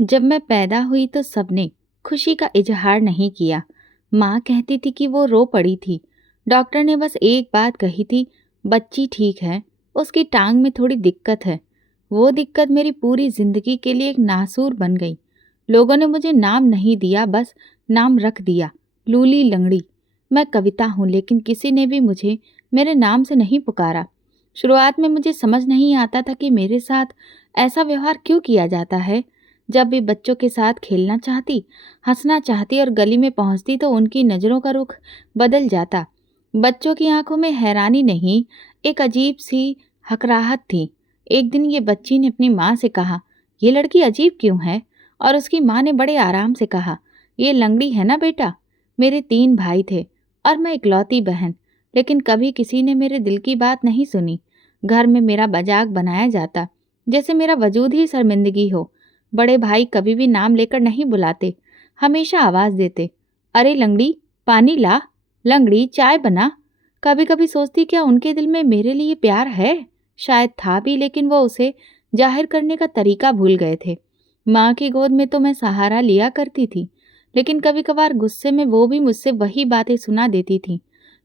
जब मैं पैदा हुई तो सबने खुशी का इजहार नहीं किया। माँ कहती थी कि वो रो पड़ी थी। डॉक्टर ने बस एक बात कही थी, बच्ची ठीक है, उसकी टांग में थोड़ी दिक्कत है। वो दिक्कत मेरी पूरी जिंदगी के लिए एक नासूर बन गई। लोगों ने मुझे नाम नहीं दिया, बस नाम रख दिया, लूली लंगड़ी। मैं कविता हूँ, लेकिन किसी ने भी मुझे मेरे नाम से नहीं पुकारा। शुरुआत में मुझे समझ नहीं आता था कि मेरे साथ ऐसा व्यवहार क्यों किया जाता है। जब भी बच्चों के साथ खेलना चाहती, हंसना चाहती और गली में पहुंचती तो उनकी नज़रों का रुख बदल जाता। बच्चों की आंखों में हैरानी नहीं, एक अजीब सी हकराहट थी। एक दिन ये बच्ची ने अपनी माँ से कहा, ये लड़की अजीब क्यों है? और उसकी माँ ने बड़े आराम से कहा, ये लंगड़ी है ना बेटा। मेरे 3 भाई थे और मैं इकलौती बहन, लेकिन कभी किसी ने मेरे दिल की बात नहीं सुनी। घर में मेरा मजाक बनाया जाता, जैसे मेरा वजूद ही शर्मिंदगी हो। बड़े भाई कभी भी नाम लेकर नहीं बुलाते, हमेशा आवाज देते, अरे लंगड़ी पानी ला, लंगड़ी चाय बना। कभी कभी सोचती, क्या उनके दिल में मेरे लिए प्यार है? शायद था भी, लेकिन वो उसे जाहिर करने का तरीका भूल गए थे। माँ की गोद में तो मैं सहारा लिया करती थी, लेकिन कभी कभार गुस्से में वो भी मुझसे वही बातें सुना देती थी।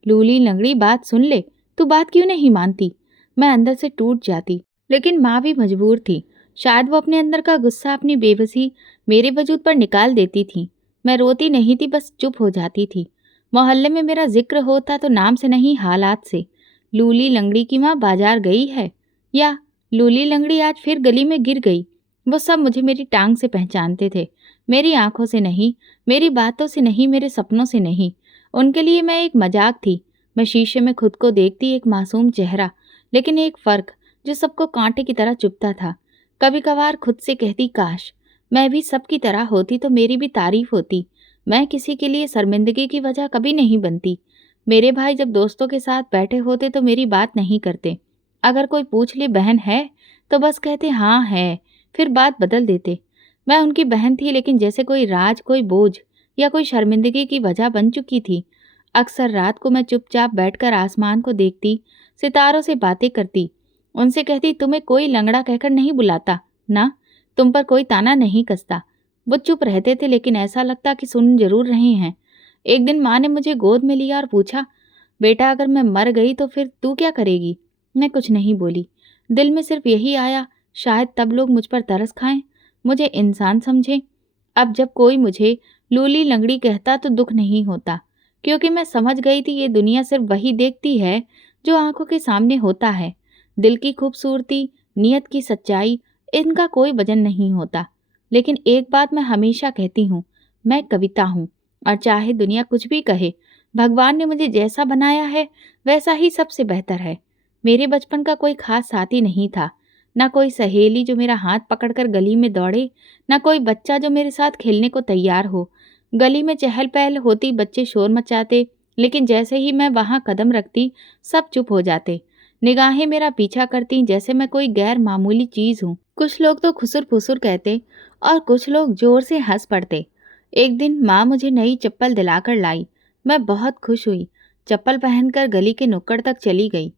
लूली लंगड़ी बात सुन ले, तू बात क्यों नहीं मानती? मैं अंदर से टूट जाती, लेकिन माँ भी मजबूर थी। शायद वो अपने अंदर का गुस्सा, अपनी बेबसी मेरे वजूद पर निकाल देती थी। मैं रोती नहीं थी, बस चुप हो जाती थी। मोहल्ले में मेरा जिक्र होता तो नाम से नहीं, हालात से। लूली लंगड़ी की माँ बाजार गई है, या लूली लंगड़ी आज फिर गली में गिर गई। वो सब मुझे मेरी टांग से पहचानते थे, मेरी आंखों से नहीं, मेरी बातों से नहीं, मेरे सपनों से नहीं। उनके लिए मैं एक मजाक थी। मैं शीशे में खुद को देखती, एक मासूम चेहरा, लेकिन एक फर्क जो सबको कांटे की तरह चुभता था। कभी कभार खुद से कहती, काश मैं भी सबकी तरह होती तो मेरी भी तारीफ होती। मैं किसी के लिए शर्मिंदगी की वजह कभी नहीं बनती। मेरे भाई जब दोस्तों के साथ बैठे होते तो मेरी बात नहीं करते। अगर कोई पूछ ले बहन है, तो बस कहते हाँ है, फिर बात बदल देते। मैं उनकी बहन थी, लेकिन जैसे कोई राज, कोई बोझ या कोई शर्मिंदगी की वजह बन चुकी थी। अक्सर रात को मैं चुपचाप बैठकर आसमान को देखती, सितारों से बातें करती, उनसे कहती, तुम्हें कोई लंगड़ा कहकर नहीं बुलाता ना, तुम पर कोई ताना नहीं कसता। वो चुप रहते थे, लेकिन ऐसा लगता कि सुन जरूर रहे हैं। एक दिन माँ ने मुझे गोद में लिया और पूछा, बेटा अगर मैं मर गई तो फिर तू क्या करेगी? मैं कुछ नहीं बोली। दिल में सिर्फ यही आया, शायद तब लोग मुझ पर तरस खाएं, मुझे इंसान समझें। अब जब कोई मुझे लूली लंगड़ी कहता तो दुख नहीं होता, क्योंकि मैं समझ गई थी ये दुनिया सिर्फ वही देखती है जो आंखों के सामने होता है। दिल की खूबसूरती, नियत की सच्चाई, इनका कोई वजन नहीं होता। लेकिन एक बात मैं हमेशा कहती हूँ, मैं कविता हूँ, और चाहे दुनिया कुछ भी कहे, भगवान ने मुझे जैसा बनाया है वैसा ही सबसे बेहतर है। मेरे बचपन का कोई खास साथी नहीं था, ना कोई सहेली जो मेरा हाथ पकड़कर गली में दौड़े, ना कोई बच्चा जो मेरे साथ खेलने को तैयार हो। गली में चहल पहल होती, बच्चे शोर मचाते, लेकिन जैसे ही मैं वहां कदम रखती, सब चुप हो जाते। निगाहें मेरा पीछा करती, जैसे मैं कोई गैर मामूली चीज हूँ। कुछ लोग तो खुसुर फुसुर कहते और कुछ लोग जोर से हंस पड़ते। एक दिन माँ मुझे नई चप्पल दिलाकर लाई। मैं बहुत खुश हुई। चप्पल पहनकर गली के नुक्कड़ तक चली गई।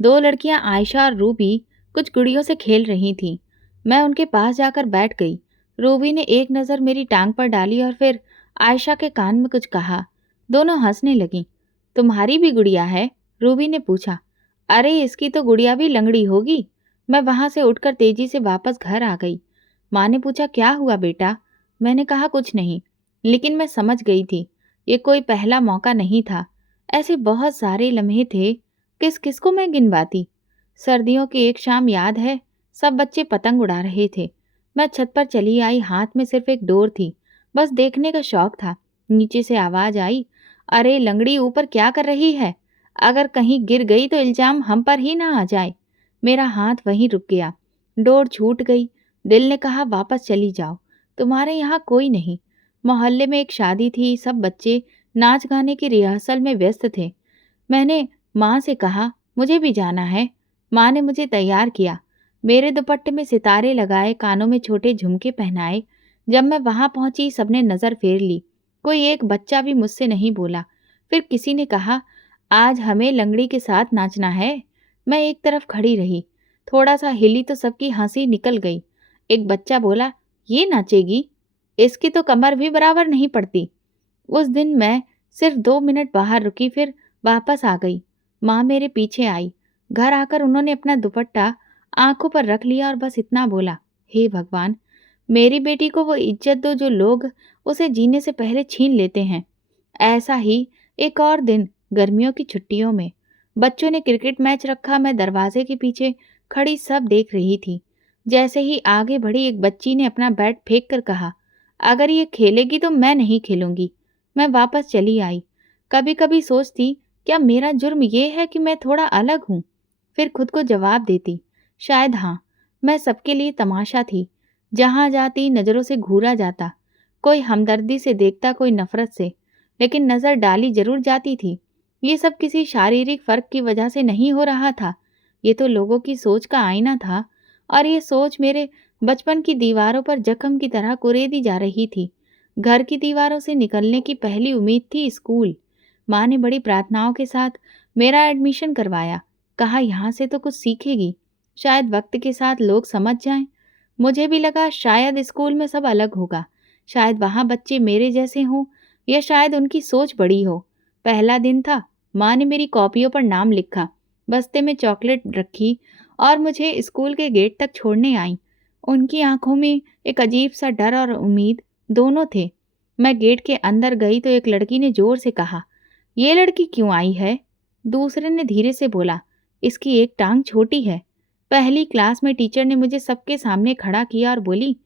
2 लड़कियां, आयशा और रूबी, कुछ गुड़ियों से खेल रही थीं। मैं उनके पास जाकर बैठ गई। रूबी ने एक नज़र मेरी टांग पर डाली और फिर आयशा के कान में कुछ कहा। दोनों हंसने लगीं। तुम्हारी भी गुड़िया है? रूबी ने पूछा। अरे इसकी तो गुड़िया भी लंगड़ी होगी। मैं वहां से उठकर तेजी से वापस घर आ गई। माँ ने पूछा, क्या हुआ बेटा? मैंने कहा, कुछ नहीं, लेकिन मैं समझ गई थी ये कोई पहला मौका नहीं था। ऐसे बहुत सारे लम्हे थे, किस किस को मैं गिनवाती। सर्दियों की एक शाम याद है, सब बच्चे पतंग उड़ा रहे थे। मैं छत पर चली आई, हाथ में सिर्फ एक डोर थी, बस देखने का शौक था। नीचे से आवाज आई, अरे लंगड़ी ऊपर क्या कर रही है? अगर कहीं गिर गई तो इल्जाम हम पर ही ना आ जाए। मेरा हाथ वहीं रुक गया, डोर छूट गई। दिल ने कहा, वापस चली जाओ, तुम्हारे यहाँ कोई नहीं। मोहल्ले में एक शादी थी, सब बच्चे नाच गाने की रिहर्सल में व्यस्त थे। मैंने माँ से कहा, मुझे भी जाना है। माँ ने मुझे तैयार किया, मेरे दुपट्टे में सितारे लगाए, कानों में छोटे झुमके पहनाए। जब मैं वहां पहुंची, सबने नजर फेर ली, कोई एक बच्चा भी मुझसे नहीं बोला। फिर किसी ने कहा, आज हमें लंगड़ी के साथ नाचना है। मैं एक तरफ खड़ी रही, थोड़ा सा हिली तो सबकी हंसी निकल गई। एक बच्चा बोला, ये नाचेगी, इसकी तो कमर भी बराबर नहीं पड़ती। उस दिन मैं सिर्फ 2 मिनट बाहर रुकी, फिर वापस आ गई। माँ मेरे पीछे आई। घर आकर उन्होंने अपना दुपट्टा आंखों पर रख लिया और बस इतना बोला, हे भगवान, मेरी बेटी को वो इज्जत दो जो लोग उसे जीने से पहले छीन लेते हैं। ऐसा ही एक और दिन गर्मियों की छुट्टियों में बच्चों ने क्रिकेट मैच रखा। मैं दरवाजे के पीछे खड़ी सब देख रही थी। जैसे ही आगे बढ़ी, एक बच्ची ने अपना बैट फेंक कर कहा, अगर ये खेलेगी तो मैं नहीं खेलूंगी। मैं वापस चली आई। कभी कभी सोचती, क्या मेरा जुर्म ये है कि मैं थोड़ा अलग हूँ? फिर खुद को जवाब देती, शायद हाँ, मैं सबके लिए तमाशा थी। जहाँ जाती नज़रों से घूरा जाता, कोई हमदर्दी से देखता, कोई नफरत से, लेकिन नज़र डाली जरूर जाती थी। ये सब किसी शारीरिक फर्क की वजह से नहीं हो रहा था, ये तो लोगों की सोच का आईना था। और ये सोच मेरे बचपन की दीवारों पर जख्म की तरह कुरेदी जा रही थी। घर की दीवारों से निकलने की पहली उम्मीद थी स्कूल। माँ ने बड़ी प्रार्थनाओं के साथ मेरा एडमिशन करवाया। कहा यहाँ से तो कुछ सीखेगी, शायद वक्त के साथ लोग समझ जाएं। मुझे भी लगा शायद स्कूल में सब अलग होगा, शायद वहाँ बच्चे मेरे जैसे हों, या शायद उनकी सोच बड़ी हो। पहला दिन था। माँ ने मेरी कॉपियों पर नाम लिखा, बस्ते में चॉकलेट रखी और मुझे स्कूल के गेट तक छोड़ने आई। उनकी आंखों में एक अजीब सा डर और उम्मीद दोनों थे। मैं गेट के अंदर गई तो एक लड़की ने जोर से कहा, ये लड़की क्यों आई है? दूसरे ने धीरे से बोला, इसकी एक टांग छोटी है। पहली क्लास में टीचर ने मुझे सबके सामने खड़ा किया और बोली,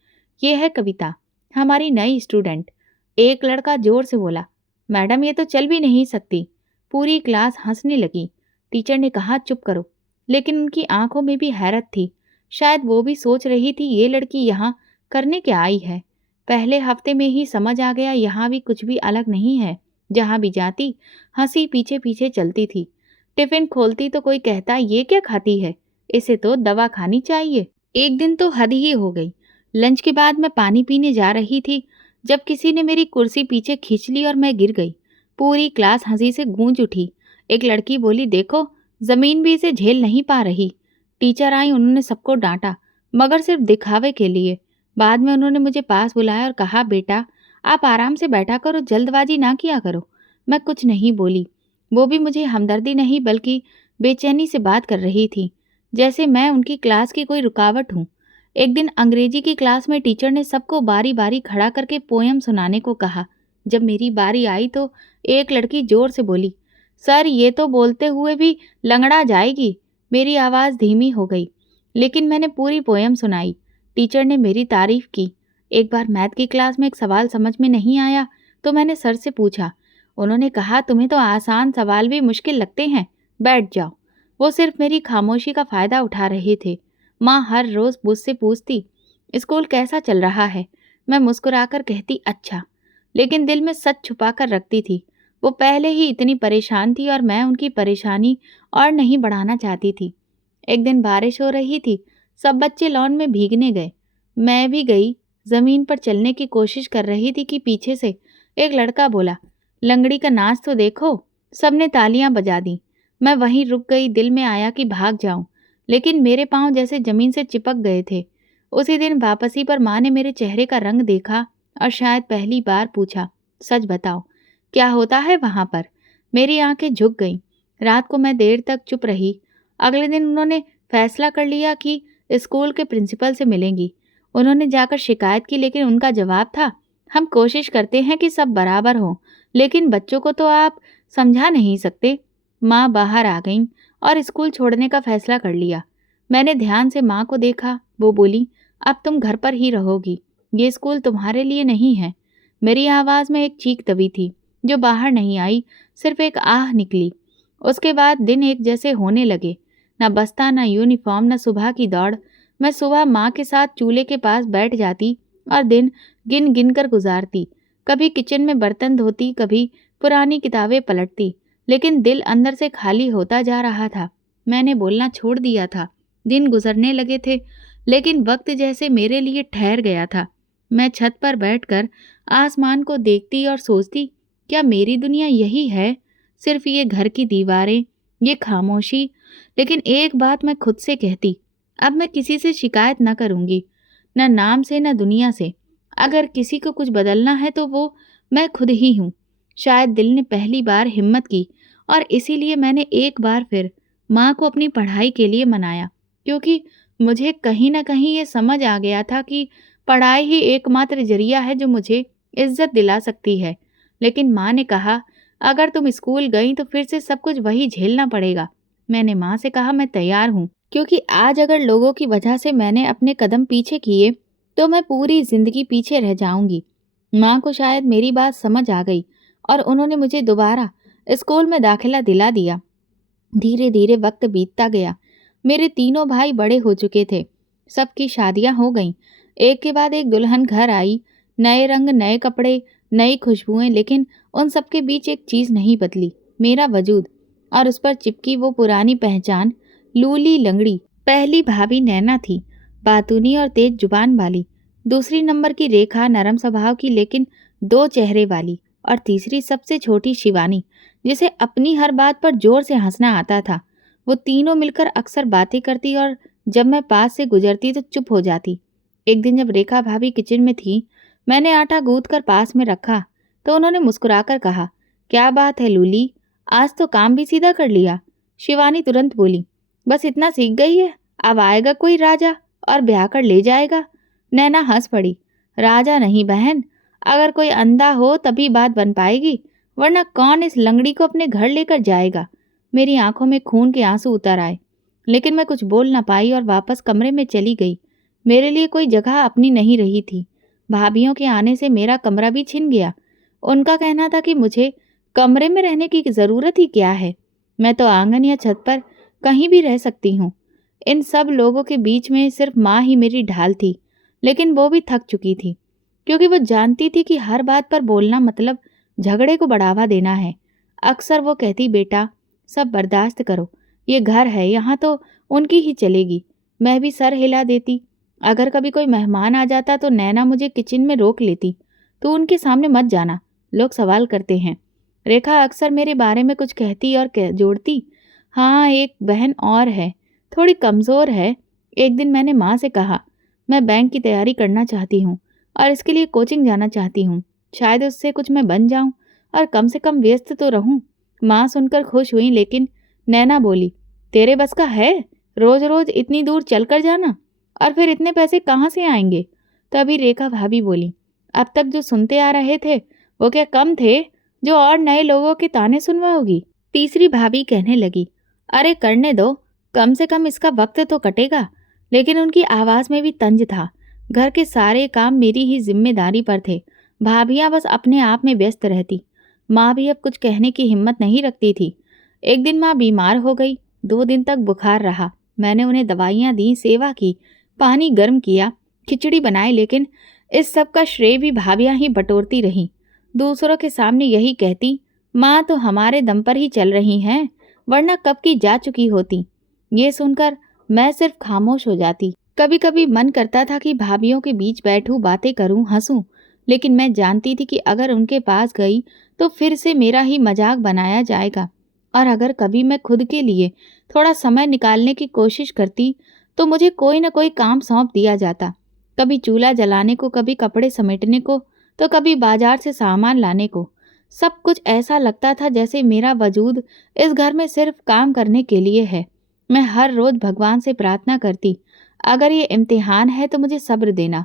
ये है कविता, हमारी नई स्टूडेंट। एक लड़का जोर से बोला, मैडम ये तो चल भी नहीं सकती। पूरी क्लास हंसने लगी। टीचर ने कहा, चुप करो। लेकिन उनकी आंखों में भी हैरत थी। शायद वो भी सोच रही थी, ये लड़की यहाँ करने क्या आई है। पहले हफ्ते में ही समझ आ गया, यहाँ भी कुछ भी अलग नहीं है। जहाँ भी जाती हंसी पीछे पीछे चलती थी। टिफिन खोलती तो कोई कहता, ये क्या खाती है, इसे तो दवा खानी चाहिए। एक दिन तो हद ही हो गई। लंच के बाद मैं पानी पीने जा रही थी, जब किसी ने मेरी कुर्सी पीछे खींच ली और मैं गिर गई। पूरी क्लास हंसी से गूंज उठी। एक लड़की बोली, देखो, जमीन भी इसे झेल नहीं पा रही। टीचर आई, उन्होंने सबको डांटा, मगर सिर्फ दिखावे के लिए। बाद में उन्होंने मुझे पास बुलाया और कहा, बेटा आप आराम से बैठा करो, जल्दबाजी ना किया करो। मैं कुछ नहीं बोली। वो भी मुझे हमदर्दी नहीं बल्कि बेचैनी से बात कर रही थी, जैसे मैं उनकी क्लास की कोई रुकावट हूँ। एक दिन अंग्रेजी की क्लास में टीचर ने सबको बारी बारी खड़ा करके पोयम सुनाने को कहा। जब मेरी बारी आई तो एक लड़की जोर से बोली, सर ये तो बोलते हुए भी लंगड़ा जाएगी। मेरी आवाज़ धीमी हो गई, लेकिन मैंने पूरी पोयम सुनाई। टीचर ने मेरी तारीफ की। एक बार मैथ की क्लास में एक सवाल समझ में नहीं आया तो मैंने सर से पूछा। उन्होंने कहा, तुम्हें तो आसान सवाल भी मुश्किल लगते हैं, बैठ जाओ। वो सिर्फ मेरी खामोशी का फ़ायदा उठा रहे थे। माँ हर रोज़ मुझसे पूछती, स्कूल कैसा चल रहा है? मैं मुस्कुराकर कहती, अच्छा, लेकिन दिल में सच छुपा कर रखती थी। वो पहले ही इतनी परेशान थी और मैं उनकी परेशानी और नहीं बढ़ाना चाहती थी। एक दिन बारिश हो रही थी, सब बच्चे लॉन में भीगने गए। मैं भी गई। ज़मीन पर चलने की कोशिश कर रही थी कि पीछे से एक लड़का बोला, लंगड़ी का नाच तो देखो। सबने तालियां बजा दी। मैं वहीं रुक गई। दिल में आया कि भाग जाऊं, लेकिन मेरे पांव जैसे जमीन से चिपक गए थे। उसी दिन वापसी पर माँ ने मेरे चेहरे का रंग देखा और शायद पहली बार पूछा, सच बताओ, क्या होता है वहाँ पर? मेरी आंखें झुक गईं। रात को मैं देर तक चुप रही। अगले दिन उन्होंने फैसला कर लिया कि स्कूल के प्रिंसिपल से मिलेंगी। उन्होंने जाकर शिकायत की, लेकिन उनका जवाब था, हम कोशिश करते हैं कि सब बराबर हो, लेकिन बच्चों को तो आप समझा नहीं सकते। माँ बाहर आ गईं और स्कूल छोड़ने का फैसला कर लिया। मैंने ध्यान से माँ को देखा। वो बोली, अब तुम घर पर ही रहोगी, ये स्कूल तुम्हारे लिए नहीं है। मेरी आवाज़ में एक चीख दबी थी जो बाहर नहीं आई, सिर्फ एक आह निकली। उसके बाद दिन एक जैसे होने लगे। न बस्ता, न यूनिफॉर्म, न सुबह की दौड़। मैं सुबह माँ के साथ चूल्हे के पास बैठ जाती और दिन गिन गिन कर गुजारती। कभी किचन में बर्तन धोती, कभी पुरानी किताबें पलटती, लेकिन दिल अंदर से खाली होता जा रहा था। मैंने बोलना छोड़ दिया था। दिन गुजरने लगे थे, लेकिन वक्त जैसे मेरे लिए ठहर गया था। मैं छत पर बैठकर आसमान को देखती और सोचती, क्या मेरी दुनिया यही है? सिर्फ ये घर की दीवारें, ये खामोशी। लेकिन एक बात मैं खुद से कहती, अब मैं किसी से शिकायत न करूंगी, न नाम से न दुनिया से। अगर किसी को कुछ बदलना है तो वो मैं खुद ही हूँ। शायद दिल ने पहली बार हिम्मत की और इसीलिए मैंने एक बार फिर माँ को अपनी पढ़ाई के लिए मनाया, क्योंकि मुझे कहीं न कहीं ये समझ आ गया था कि पढ़ाई ही एकमात्र ज़रिया है जो मुझे इज़्ज़त दिला सकती है। लेकिन माँ ने कहा, "अगर तुम स्कूल गईं तो फिर से सब कुछ वही झेलना पड़ेगा।" मैंने माँ से कहा, "मैं तैयार हूँ, क्योंकि आज अगर लोगों की वजह से मैंने अपने कदम पीछे किए, तो मैं पूरी ज़िंदगी पीछे रह जाऊँगी।" माँ को शायद मेरी बात समझ आ गई और उन्होंने मुझे दोबारा स्कूल में दाखिला दिला दिया। धीरे-धीरे वक्त बीतता गया। मेरे तीनों भाई बड़े हो चुके थे। सबकी शादियां हो गईं। एक के बाद एक दुल्हन घर आई। नए रंग, नए कपड़े, नई खुशबुएं, लेकिन उन सबके बीच एक चीज़ नहीं बदली, मेरा वजूद। और उस पर चिपकी वो पुरानी पहचान, लूली लंगड़ी। पहली भाभी नैना थी, बातूनी और तेज जुबान वाली। दूसरी नंबर की रेखा, नरम स्वभाव की लेकिन दो चेहरे वाली। और तीसरी सबसे छोटी शिवानी, जिसे अपनी हर बात पर जोर से हंसना आता था। वो तीनों मिलकर अक्सर बातें करती और जब मैं पास से गुजरती तो चुप हो जाती। एक दिन जब रेखा भाभी किचन में थी, मैंने आटा गूंथ कर पास में रखा तो उन्होंने मुस्कुराकर कहा, "क्या बात है लूली, आज तो काम भी सीधा कर लिया।" शिवानी तुरंत बोली, "बस इतना सीख गई है, अब आएगा कोई राजा और ब्याह कर ले जाएगा।" नैना हंस पड़ी, "राजा नहीं बहन, अगर कोई अंधा हो तभी बात बन पाएगी, वरना कौन इस लंगड़ी को अपने घर लेकर जाएगा?" मेरी आंखों में खून के आंसू उतर आए, लेकिन मैं कुछ बोल न पाई और वापस कमरे में चली गई। मेरे लिए कोई जगह अपनी नहीं रही थी। भाभीियों के आने से मेरा कमरा भी छिन गया। उनका कहना था कि मुझे कमरे में रहने की ज़रूरत ही क्या है, मैं तो आंगन या छत पर कहीं भी रह सकती हूँ। इन सब लोगों के बीच में सिर्फ माँ ही मेरी ढाल थी, लेकिन वो भी थक चुकी थी, क्योंकि वो जानती थी कि हर बात पर बोलना मतलब झगड़े को बढ़ावा देना है। अक्सर वो कहती, "बेटा, सब बर्दाश्त करो, ये घर है, यहाँ तो उनकी ही चलेगी।" मैं भी सर हिला देती। अगर कभी कोई मेहमान आ जाता तो नैना मुझे किचन में रोक लेती, "तो उनके सामने मत जाना, लोग सवाल करते हैं।" रेखा अक्सर मेरे बारे में कुछ कहती और जोड़ती, "हाँ, एक बहन और है, थोड़ी कमज़ोर है।" एक दिन मैंने माँ से कहा, "मैं बैंक की तैयारी करना चाहती हूँ और इसके लिए कोचिंग जाना चाहती हूँ। शायद उससे कुछ मैं बन जाऊँ और कम से कम व्यस्त तो रहूँ।" माँ सुनकर खुश हुई, लेकिन नैना बोली, "तेरे बस का है रोज रोज इतनी दूर चल कर जाना? और फिर इतने पैसे कहाँ से आएंगे?" तभी रेखा भाभी बोली, "अब तक जो सुनते आ रहे थे वो क्या कम थे जो और नए लोगों के ताने सुनवाओगी?" तीसरी भाभी कहने लगी, "अरे करने दो, कम से कम इसका वक्त तो कटेगा।" लेकिन उनकी आवाज़ में भी तंज था। घर के सारे काम मेरी ही जिम्मेदारी पर थे। भाभियाँ बस अपने आप में व्यस्त रहती। माँ भी अब कुछ कहने की हिम्मत नहीं रखती थी। एक दिन माँ बीमार हो गई। 2 दिन तक बुखार रहा। मैंने उन्हें दवाइयाँ दी, सेवा की, पानी गर्म किया, खिचड़ी बनाई, लेकिन इस सब का श्रेय भी भाभियाँ ही बटोरती रहीं। दूसरों के सामने यही कहती, "माँ तो हमारे दम पर ही चल रही हैं, वरना कब की जा चुकी होती।" ये सुनकर मैं सिर्फ खामोश हो जाती। कभी कभी मन करता था कि भाभियों के बीच बैठूं, बातें करूं, हंसूं, लेकिन मैं जानती थी कि अगर उनके पास गई तो फिर से मेरा ही मजाक बनाया जाएगा। और अगर कभी मैं खुद के लिए थोड़ा समय निकालने की कोशिश करती तो मुझे कोई ना कोई काम सौंप दिया जाता। कभी चूल्हा जलाने को, कभी कपड़े समेटने को, तो कभी बाजार से सामान लाने को। सब कुछ ऐसा लगता था जैसे मेरा वजूद इस घर में सिर्फ काम करने के लिए है। मैं हर रोज भगवान से प्रार्थना करती, "अगर ये इम्तिहान है तो मुझे सब्र देना।"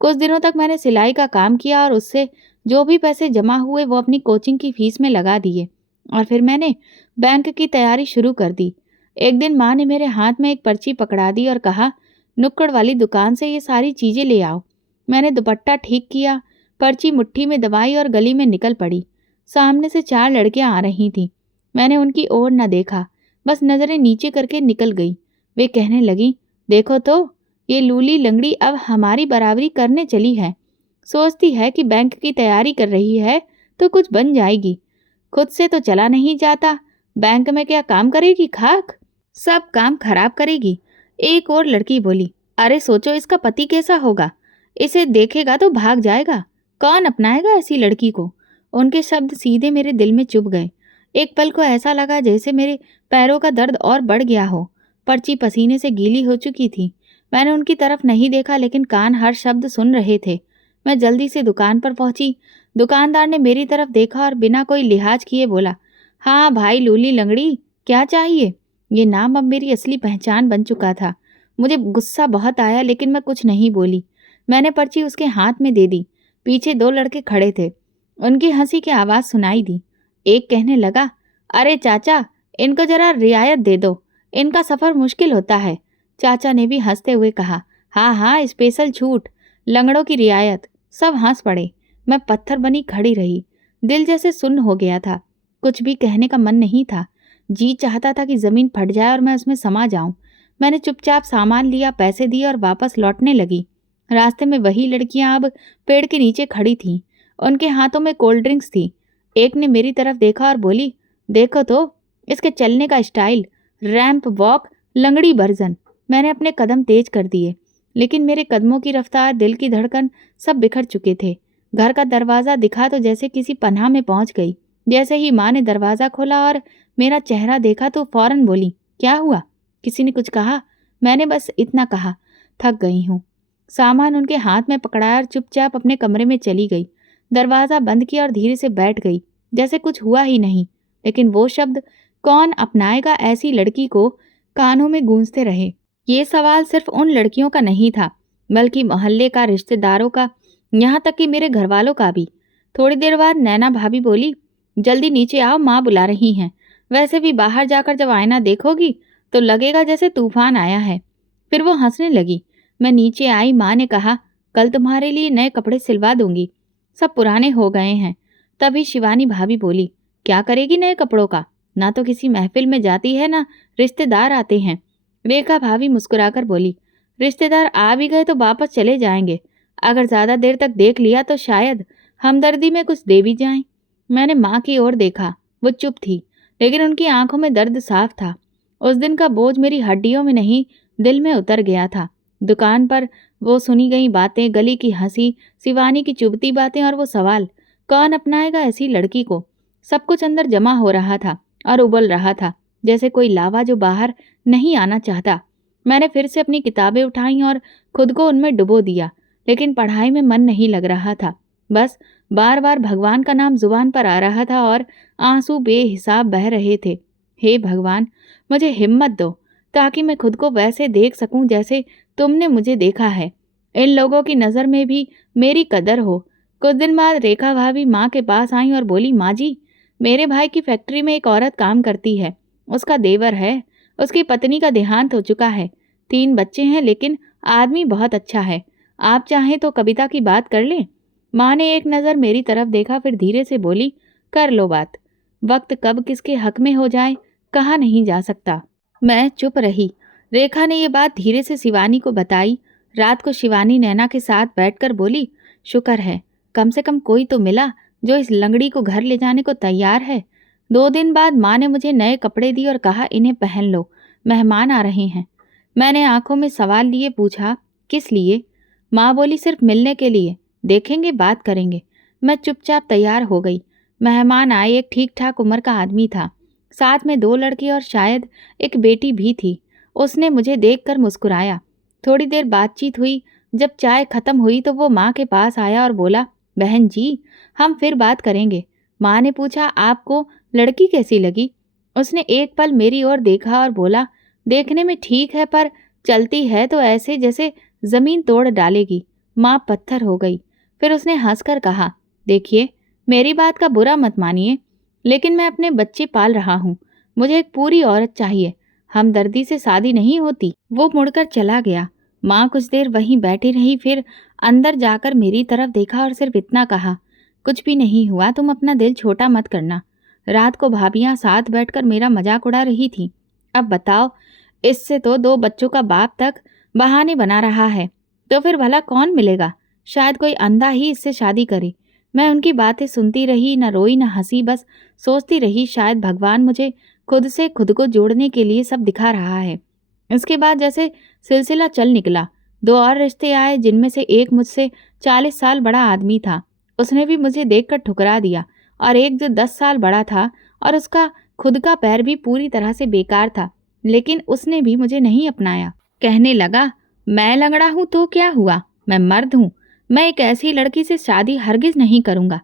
कुछ दिनों तक मैंने सिलाई का काम किया और उससे जो भी पैसे जमा हुए वो अपनी कोचिंग की फीस में लगा दिए। और फिर मैंने बैंक की तैयारी शुरू कर दी। एक दिन माँ ने मेरे हाथ में एक पर्ची पकड़ा दी और कहा, "नुक्कड़ वाली दुकान से ये सारी चीज़ें ले आओ।" मैंने दुपट्टा ठीक किया, पर्ची मुट्ठी में दबाई और गली में निकल पड़ी। सामने से 4 लड़कियां आ रही थीं। मैंने उनकी ओर न देखा, बस नज़रें नीचे करके निकल गई। वे कहने लगी, "देखो तो, ये लूली लंगड़ी अब हमारी बराबरी करने चली है। सोचती है कि बैंक की तैयारी कर रही है तो कुछ बन जाएगी। खुद से तो चला नहीं जाता, बैंक में क्या काम करेगी खाक? सब काम खराब करेगी।" एक और लड़की बोली, "अरे सोचो इसका पति कैसा होगा, इसे देखेगा तो भाग जाएगा। कौन अपनाएगा ऐसी लड़की को?" उनके शब्द सीधे मेरे दिल में चुभ गए। एक पल को ऐसा लगा जैसे मेरे पैरों का दर्द और बढ़ गया हो। पर्ची पसीने से गीली हो चुकी थी। मैंने उनकी तरफ नहीं देखा, लेकिन कान हर शब्द सुन रहे थे। मैं जल्दी से दुकान पर पहुंची। दुकानदार ने मेरी तरफ देखा और बिना कोई लिहाज किए बोला, हाँ भाई लूली लंगड़ी, क्या चाहिए? ये नाम अब मेरी असली पहचान बन चुका था। मुझे गुस्सा बहुत आया लेकिन मैं कुछ नहीं बोली। मैंने पर्ची उसके हाथ में दे दी। पीछे दो लड़के खड़े थे। उनकी हंसी की आवाज़ सुनाई दी। एक कहने लगा, अरे चाचा, इनको जरा रियायत दे दो, इनका सफ़र मुश्किल होता है। चाचा ने भी हंसते हुए कहा, हाँ हाँ, स्पेशल छूट, लंगड़ों की रियायत। सब हंस पड़े। मैं पत्थर बनी खड़ी रही। दिल जैसे सुन्न हो गया था। कुछ भी कहने का मन नहीं था। जी चाहता था कि ज़मीन फट जाए और मैं उसमें समा जाऊं। मैंने चुपचाप सामान लिया, पैसे दिए और वापस लौटने लगी। रास्ते में वही लड़कियां अब पेड़ के नीचे खड़ी थीं। उनके हाथों में कोल्ड ड्रिंक्स थी। एक ने मेरी तरफ देखा और बोली, देखो तो इसके चलने का स्टाइल, रैंप वॉक, लंगड़ी वर्जन। मैंने अपने कदम तेज कर दिए, लेकिन मेरे कदमों की रफ्तार, दिल की धड़कन सब बिखर चुके थे। घर का दरवाज़ा दिखा तो जैसे किसी पनाह में पहुंच गई। जैसे ही माँ ने दरवाज़ा खोला और मेरा चेहरा देखा तो फौरन बोली, क्या हुआ? किसी ने कुछ कहा? मैंने बस इतना कहा, थक गई हूँ। सामान उनके हाथ में पकड़ाया और चुपचाप अपने कमरे में चली गई। दरवाज़ा बंद किया और धीरे से बैठ गई, जैसे कुछ हुआ ही नहीं। लेकिन वो शब्द, कौन अपनाएगा ऐसी लड़की को, कानों में गूंजते रहे। ये सवाल सिर्फ उन लड़कियों का नहीं था, बल्कि मोहल्ले का, रिश्तेदारों का, यहाँ तक कि मेरे घर वालों का भी। थोड़ी देर बाद नैना भाभी बोली, जल्दी नीचे आओ, माँ बुला रही हैं। वैसे भी बाहर जाकर जब आईना देखोगी तो लगेगा जैसे तूफान आया है। फिर वो हंसने लगी। मैं नीचे आई। माँ ने कहा, कल तुम्हारे लिए नए कपड़े सिलवा दूंगी, सब पुराने हो गए हैं। तभी शिवानी भाभी बोली, क्या करेगी नए कपड़ों का? ना तो किसी महफिल में जाती है, ना रिश्तेदार आते हैं। रेखा भाभी मुस्कुराकर बोली, रिश्तेदार आ भी गए तो वापस चले जाएंगे। अगर ज़्यादा देर तक देख लिया तो शायद हमदर्दी में कुछ दे भी जाएं। मैंने माँ की ओर देखा। वो चुप थी, लेकिन उनकी आंखों में दर्द साफ था। उस दिन का बोझ मेरी हड्डियों में नहीं, दिल में उतर गया था। दुकान पर वो सुनी गई बातें, गली की हंसी, शिवानी की चुभती बातें और वो सवाल, कौन अपनाएगा ऐसी लड़की को, सब कुछ अंदर जमा हो रहा था और उबल रहा था, जैसे कोई लावा जो बाहर नहीं आना चाहता। मैंने फिर से अपनी किताबें उठाई और खुद को उनमें डुबो दिया, लेकिन पढ़ाई में मन नहीं लग रहा था। बस बार बार भगवान का नाम जुबान पर आ रहा था और आंसू बेहिसाब बह रहे थे। हे भगवान, मुझे हिम्मत दो ताकि मैं खुद को वैसे देख सकूं जैसे तुमने मुझे देखा है। इन लोगों की नज़र में भी मेरी कदर हो। कुछ दिन बाद रेखा भाभी माँ के पास आई और बोली, माँ जी, मेरे भाई की फैक्ट्री में एक औरत काम करती है। उसका देवर है। उसकी पत्नी का देहांत हो चुका है। 3 बच्चे हैं, लेकिन आदमी बहुत अच्छा है। आप चाहें तो कविता की बात कर लें। माँ ने एक नज़र मेरी तरफ देखा, फिर धीरे से बोली, कर लो बात। वक्त कब किसके हक में हो जाए कहा नहीं जा सकता। मैं चुप रही। रेखा ने ये बात धीरे से शिवानी को बताई। रात को शिवानी नैना के साथ बैठकर बोली, शुक्र है कम से कम कोई तो मिला जो इस लंगड़ी को घर ले जाने को तैयार है। 2 दिन बाद माँ ने मुझे नए कपड़े दिए और कहा, इन्हें पहन लो, मेहमान आ रहे हैं। मैंने आंखों में सवाल लिए पूछा, किस लिए? माँ बोली, सिर्फ मिलने के लिए, देखेंगे, बात करेंगे। मैं चुपचाप तैयार हो गई। मेहमान आए। एक ठीक ठाक उम्र का आदमी था, साथ में 2 लड़के और शायद एक बेटी भी थी। उसने मुझे देखकर मुस्कुराया। थोड़ी देर बातचीत हुई। जब चाय खत्म हुई तो वो माँ के पास आया और बोला, बहन जी, हम फिर बात करेंगे। माँ ने पूछा, आपको लड़की कैसी लगी? उसने एक पल मेरी ओर देखा और बोला, देखने में ठीक है, पर चलती है तो ऐसे जैसे जमीन तोड़ डालेगी। माँ पत्थर हो गई। फिर उसने हंसकर कहा, देखिए, मेरी बात का बुरा मत मानिए, लेकिन मैं अपने बच्चे पाल रहा हूँ। मुझे एक पूरी औरत चाहिए। हमदर्दी से शादी नहीं होती। वो मुड़कर चला गया। माँ कुछ देर वहीं बैठी रही, फिर अंदर जाकर मेरी तरफ देखा और सिर्फ इतना कहा, कुछ भी नहीं हुआ, तुम अपना दिल छोटा मत करना। रात को भाभियाँ साथ बैठकर मेरा मजाक उड़ा रही थी। अब बताओ, इससे तो 2 बच्चों का बाप तक बहाने बना रहा है, तो फिर भला कौन मिलेगा? शायद कोई अंधा ही इससे शादी करे। मैं उनकी बातें सुनती रही, न रोई न हंसी, बस सोचती रही, शायद भगवान मुझे खुद से खुद को जोड़ने के लिए सब दिखा रहा है। इसके बाद जैसे सिलसिला चल निकला। 2 और रिश्ते आए, जिनमें से एक मुझसे 40 साल बड़ा आदमी था। उसने भी मुझे देखकर ठुकरा दिया, और एक जो 10 साल बड़ा था और उसका खुद का पैर भी पूरी तरह से बेकार था, लेकिन उसने भी मुझे नहीं अपनाया। कहने लगा, मैं लंगड़ा हूँ तो क्या हुआ, मैं मर्द हूँ, मैं एक ऐसी लड़की से शादी हरगिज नहीं करूंगा।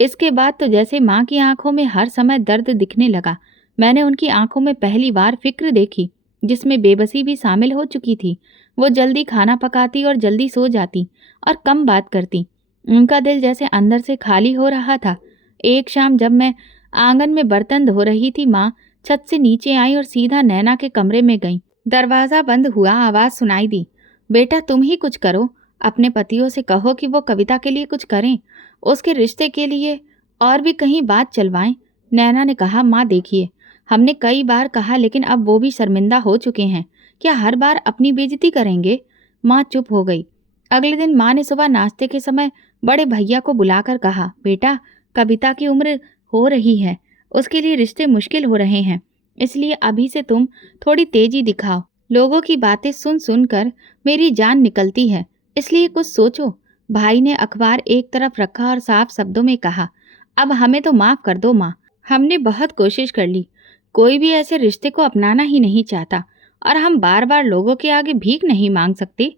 इसके बाद तो जैसे माँ की आंखों में हर समय दर्द दिखने लगा। मैंने उनकी आंखों में पहली बार फिक्र देखी, जिसमें बेबसी भी शामिल हो चुकी थी। वो जल्दी खाना पकाती और जल्दी सो जाती और कम बात करती। उनका दिल जैसे अंदर से खाली हो रहा था। एक शाम जब मैं आंगन में बर्तन धो रही थी, माँ छत से नीचे आई और सीधा नैना के कमरे में गई। दरवाज़ा बंद हुआ, आवाज़ सुनाई दी, बेटा तुम ही कुछ करो। अपने पतियों से कहो कि वो कविता के लिए कुछ करें, उसके रिश्ते के लिए, और भी कहीं बात चलवाएं। नैना ने कहा, माँ देखिए, हमने कई बार कहा लेकिन अब वो भी शर्मिंदा हो चुके हैं। क्या हर बार अपनी बेइज्जती करेंगे? माँ चुप हो गई। अगले दिन माँ ने सुबह नाश्ते के समय बड़े भैया को बुलाकर कहा, बेटा कविता की उम्र हो रही है, उसके लिए रिश्ते मुश्किल हो रहे हैं, इसलिए अभी से तुम थोड़ी तेजी दिखाओ। लोगों की बातें सुन सुनकर मेरी जान निकलती है, इसलिए कुछ सोचो। भाई ने अखबार एक तरफ रखा और साफ शब्दों में कहा, अब हमें तो माफ कर दो माँ, हमने बहुत कोशिश कर ली, कोई भी ऐसे रिश्ते को अपनाना ही नहीं चाहता और हम बार बार लोगों के आगे भीख नहीं मांग सकते।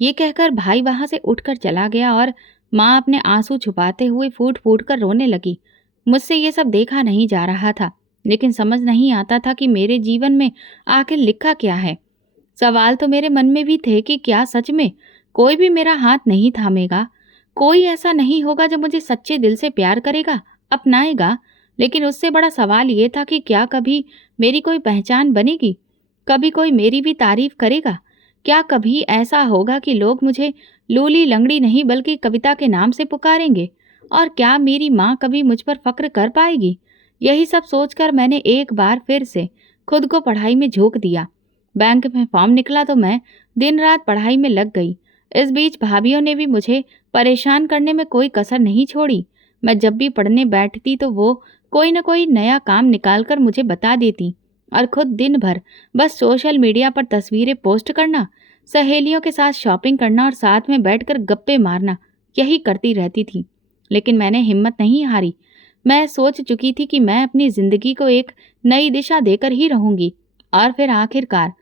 ये कहकर भाई वहां से उठकर चला गया और माँ अपने आंसू छुपाते हुए फूट फूट कर रोने लगी। मुझसे ये सब देखा नहीं जा रहा था, लेकिन समझ नहीं आता था कि मेरे जीवन में आखिर लिखा क्या है। सवाल तो मेरे मन में भी थे कि क्या सच में कोई भी मेरा हाथ नहीं थामेगा, कोई ऐसा नहीं होगा जो मुझे सच्चे दिल से प्यार करेगा, अपनाएगा। लेकिन उससे बड़ा सवाल ये था कि क्या कभी मेरी कोई पहचान बनेगी, कभी कोई मेरी भी तारीफ करेगा, क्या कभी ऐसा होगा कि लोग मुझे लूली लंगड़ी नहीं बल्कि कविता के नाम से पुकारेंगे, और क्या मेरी माँ कभी मुझ पर फक्र कर पाएगी। यही सब सोचकर मैंने एक बार फिर से खुद को पढ़ाई में झोंक दिया। बैंक में फॉर्म निकला तो मैं दिन रात पढ़ाई में लग गई। इस बीच भाभीियों ने भी मुझे परेशान करने में कोई कसर नहीं छोड़ी। मैं जब भी पढ़ने बैठती तो वो कोई न कोई नया काम निकाल कर मुझे बता देती और खुद दिन भर बस सोशल मीडिया पर तस्वीरें पोस्ट करना, सहेलियों के साथ शॉपिंग करना और साथ में बैठकर गप्पे मारना, यही करती रहती थी। लेकिन मैंने हिम्मत नहीं हारी। मैं सोच चुकी थी कि मैं अपनी जिंदगी को एक नई दिशा देकर ही रहूंगी। और फिर आखिरकार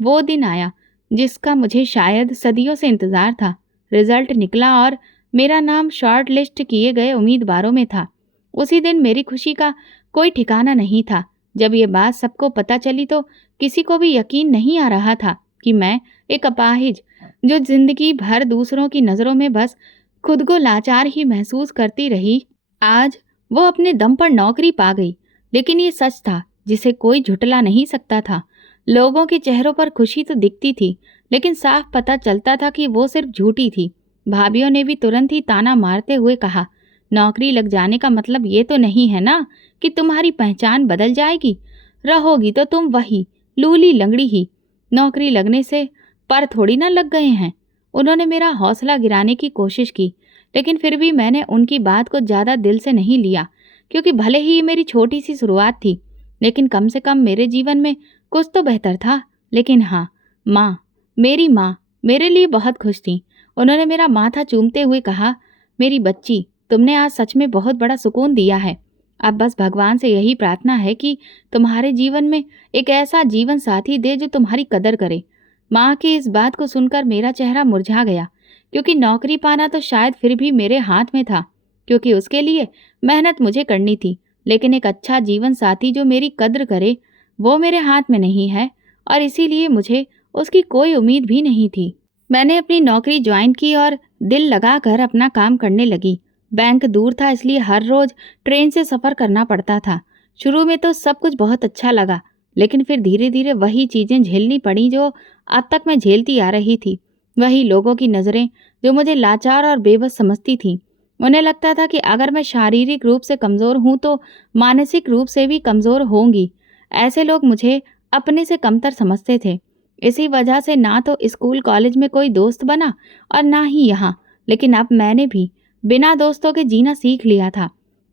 वो दिन आया जिसका मुझे शायद सदियों से इंतजार था। रिजल्ट निकला और मेरा नाम शॉर्ट लिस्ट किए गए उम्मीदवारों में था। उसी दिन मेरी खुशी का कोई ठिकाना नहीं था। जब ये बात सबको पता चली तो किसी को भी यकीन नहीं आ रहा था कि मैं एक अपाहिज, जो जिंदगी भर दूसरों की नज़रों में बस खुद को लाचार ही महसूस करती रही, आज वो अपने दम पर नौकरी पा गई। लेकिन ये सच था जिसे कोई झुटला नहीं सकता था। लोगों के चेहरों पर खुशी तो दिखती थी, लेकिन साफ पता चलता था कि वो सिर्फ झूठी थी। भाभीियों ने भी तुरंत ही ताना मारते हुए कहा, नौकरी लग जाने का मतलब ये तो नहीं है ना कि तुम्हारी पहचान बदल जाएगी, रहोगी तो तुम वही लूली लंगड़ी ही। नौकरी लगने से पर थोड़ी ना लग गए हैं। उन्होंने मेरा हौसला गिराने की कोशिश की, लेकिन फिर भी मैंने उनकी बात को ज़्यादा दिल से नहीं लिया, क्योंकि भले ही ये मेरी छोटी सी शुरुआत थी, लेकिन कम से कम मेरे जीवन में कुछ तो बेहतर था। लेकिन हाँ, मेरी माँ मेरे लिए बहुत खुश थी। उन्होंने मेरा माथा चूमते हुए कहा, मेरी बच्ची, तुमने आज सच में बहुत बड़ा सुकून दिया है। अब बस भगवान से यही प्रार्थना है कि तुम्हारे जीवन में एक ऐसा जीवन साथी दे जो तुम्हारी कदर करे। माँ की इस बात को सुनकर मेरा चेहरा मुरझा गया, क्योंकि नौकरी पाना तो शायद फिर भी मेरे हाथ में था, क्योंकि उसके लिए मेहनत मुझे करनी थी। लेकिन एक अच्छा जीवन साथी जो मेरी कद्र करे, वो मेरे हाथ में नहीं है, और इसीलिए मुझे उसकी कोई उम्मीद भी नहीं थी। मैंने अपनी नौकरी ज्वाइन की और दिल लगाकर अपना काम करने लगी। बैंक दूर था, इसलिए हर रोज ट्रेन से सफ़र करना पड़ता था। शुरू में तो सब कुछ बहुत अच्छा लगा, लेकिन फिर धीरे धीरे वही चीज़ें झेलनी पड़ी जो अब तक मैं झेलती आ रही थी। वही लोगों की नज़रें जो मुझे लाचार और बेबस समझती थीं। उन्हें लगता था कि अगर मैं शारीरिक रूप से कमज़ोर हूँ तो मानसिक रूप से भी कमज़ोर होंगी। ऐसे लोग मुझे अपने से कमतर समझते थे। इसी वजह से ना तो स्कूल कॉलेज में कोई दोस्त बना और ना ही यहाँ। लेकिन अब मैंने भी बिना दोस्तों के जीना सीख लिया था।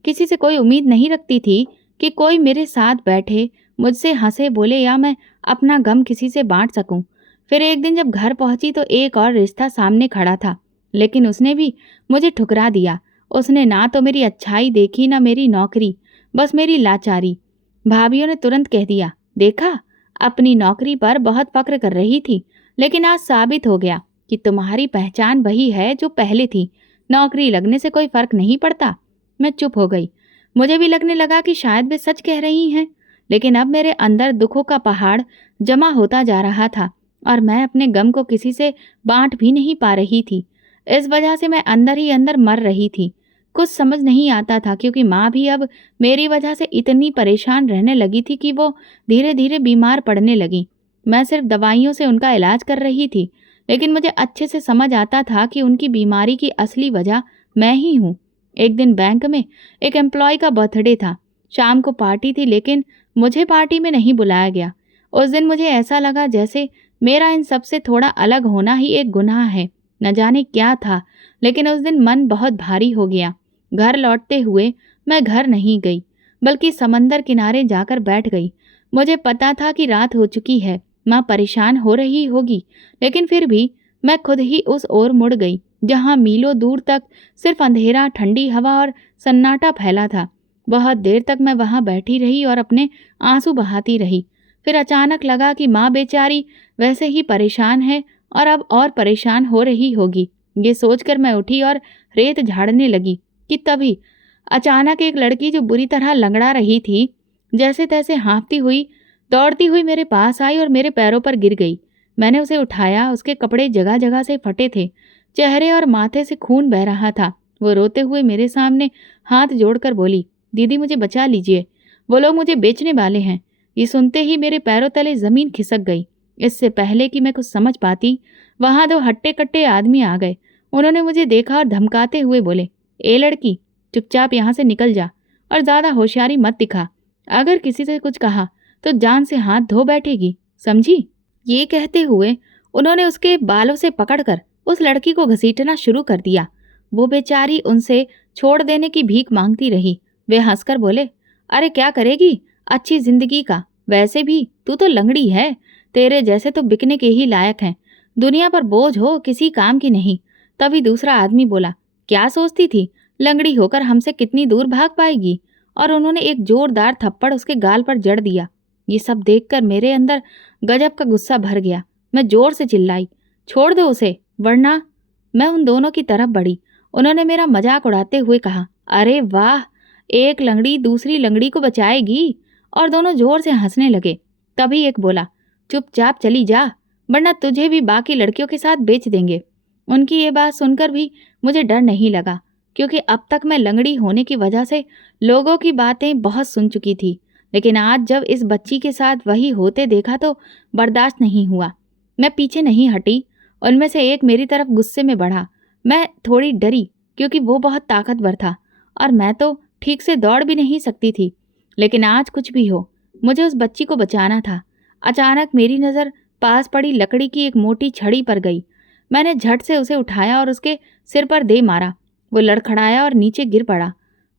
किसी से कोई उम्मीद नहीं रखती थी कि कोई मेरे साथ बैठे, मुझसे हंसे बोले या मैं अपना गम किसी से बांट सकूं। फिर एक दिन जब घर पहुंची तो एक और रिश्ता सामने खड़ा था, लेकिन उसने भी मुझे ठुकरा दिया। उसने ना तो मेरी अच्छाई देखी, ना मेरी नौकरी, बस मेरी लाचारी। भाभीियों ने तुरंत कह दिया, देखा, अपनी नौकरी पर बहुत फक्र कर रही थी, लेकिन आज साबित हो गया कि तुम्हारी पहचान वही है जो पहले थी। नौकरी लगने से कोई फर्क नहीं पड़ता। मैं चुप हो गई। मुझे भी लगने लगा कि शायद वे सच कह रही हैं, लेकिन अब मेरे अंदर दुखों का पहाड़ जमा होता जा रहा था और मैं अपने गम को किसी से बांट भी नहीं पा रही थी। इस वजह से मैं अंदर ही अंदर मर रही थी। कुछ समझ नहीं आता था, क्योंकि माँ भी अब मेरी वजह से इतनी परेशान रहने लगी थी कि वो धीरे धीरे बीमार पड़ने लगी। मैं सिर्फ दवाइयों से उनका इलाज कर रही थी, लेकिन मुझे अच्छे से समझ आता था कि उनकी बीमारी की असली वजह मैं ही हूँ। एक दिन बैंक में एक एम्प्लॉय का बर्थडे था। शाम को पार्टी थी, लेकिन मुझे पार्टी में नहीं बुलाया गया। उस दिन मुझे ऐसा लगा जैसे मेरा इन सब से थोड़ा अलग होना ही एक गुनाह है। न जाने क्या था, लेकिन उस दिन मन बहुत भारी हो गया। घर लौटते हुए मैं घर नहीं गई, बल्कि समंदर किनारे जाकर बैठ गई। मुझे पता था कि रात हो चुकी है, माँ परेशान हो रही होगी, लेकिन फिर भी मैं खुद ही उस ओर मुड़ गई जहाँ मीलों दूर तक सिर्फ अंधेरा, ठंडी हवा और सन्नाटा फैला था। बहुत देर तक मैं वहाँ बैठी रही और अपने आंसू बहाती रही। फिर अचानक लगा कि माँ बेचारी वैसे ही परेशान है और अब और परेशान हो रही होगी। ये सोचकर मैं उठी और रेत झाड़ने लगी कि तभी अचानक एक लड़की जो बुरी तरह लंगड़ा रही थी, जैसे तैसे हाँफती हुई दौड़ती हुई मेरे पास आई और मेरे पैरों पर गिर गई। मैंने उसे उठाया। उसके कपड़े जगह जगह से फटे थे, चेहरे और माथे से खून बह रहा था। वो रोते हुए मेरे सामने हाथ जोड़कर बोली, दीदी मुझे बचा लीजिए, वो लोग मुझे बेचने वाले हैं। ये सुनते ही मेरे पैरों तले जमीन खिसक गई। इससे पहले कि मैं कुछ समझ पाती, वहां दो हट्टे कट्टे आदमी आ गए। उन्होंने मुझे देखा और धमकाते हुए बोले, ए लड़की, चुपचाप यहाँ से निकल जा और ज्यादा होशियारी मत दिखा। अगर किसी से कुछ कहा तो जान से हाथ धो बैठेगी, समझी। ये कहते हुए उन्होंने उसके बालों से पकड़कर उस लड़की को घसीटना शुरू कर दिया। वो बेचारी उनसे छोड़ देने की भीख मांगती रही। वे हंसकर बोले, अरे क्या करेगी अच्छी जिंदगी का, वैसे भी तू तो लंगड़ी है, तेरे जैसे तो बिकने के ही लायक हैं, दुनिया पर बोझ हो, किसी काम की नहीं। तभी दूसरा आदमी बोला, क्या सोचती थी लंगड़ी होकर हमसे कितनी दूर भाग पाएगी, और उन्होंने एक जोरदार थप्पड़ उसके गाल पर जड़ दिया। ये सब देखकर मेरे अंदर गजब का गुस्सा भर गया। मैं जोर से चिल्लाई, छोड़ दो उसे, वरना। मैं उन दोनों की तरफ बढ़ी। उन्होंने मेरा मजाक उड़ाते हुए कहा, अरे वाह, एक लंगड़ी दूसरी लंगड़ी को बचाएगी, और दोनों जोर से हंसने लगे। तभी एक बोला, चुपचाप चली जा, वरना तुझे भी बाकी लड़कियों के साथ बेच देंगे। उनकी ये बात सुनकर भी मुझे डर नहीं लगा, क्योंकि अब तक मैं लंगड़ी होने की वजह से लोगों की बातें बहुत सुन चुकी थी। लेकिन आज जब इस बच्ची के साथ वही होते देखा तो बर्दाश्त नहीं हुआ। मैं पीछे नहीं हटी। उनमें से एक मेरी तरफ गुस्से में बढ़ा। मैं थोड़ी डरी, क्योंकि वो बहुत ताकतवर था और मैं तो ठीक से दौड़ भी नहीं सकती थी। लेकिन आज कुछ भी हो, मुझे उस बच्ची को बचाना था। अचानक मेरी नज़र पास पड़ी लकड़ी की एक मोटी छड़ी पर गई। मैंने झट से उसे उठाया और उसके सिर पर दे मारा। वो लड़खड़ाया और नीचे गिर पड़ा।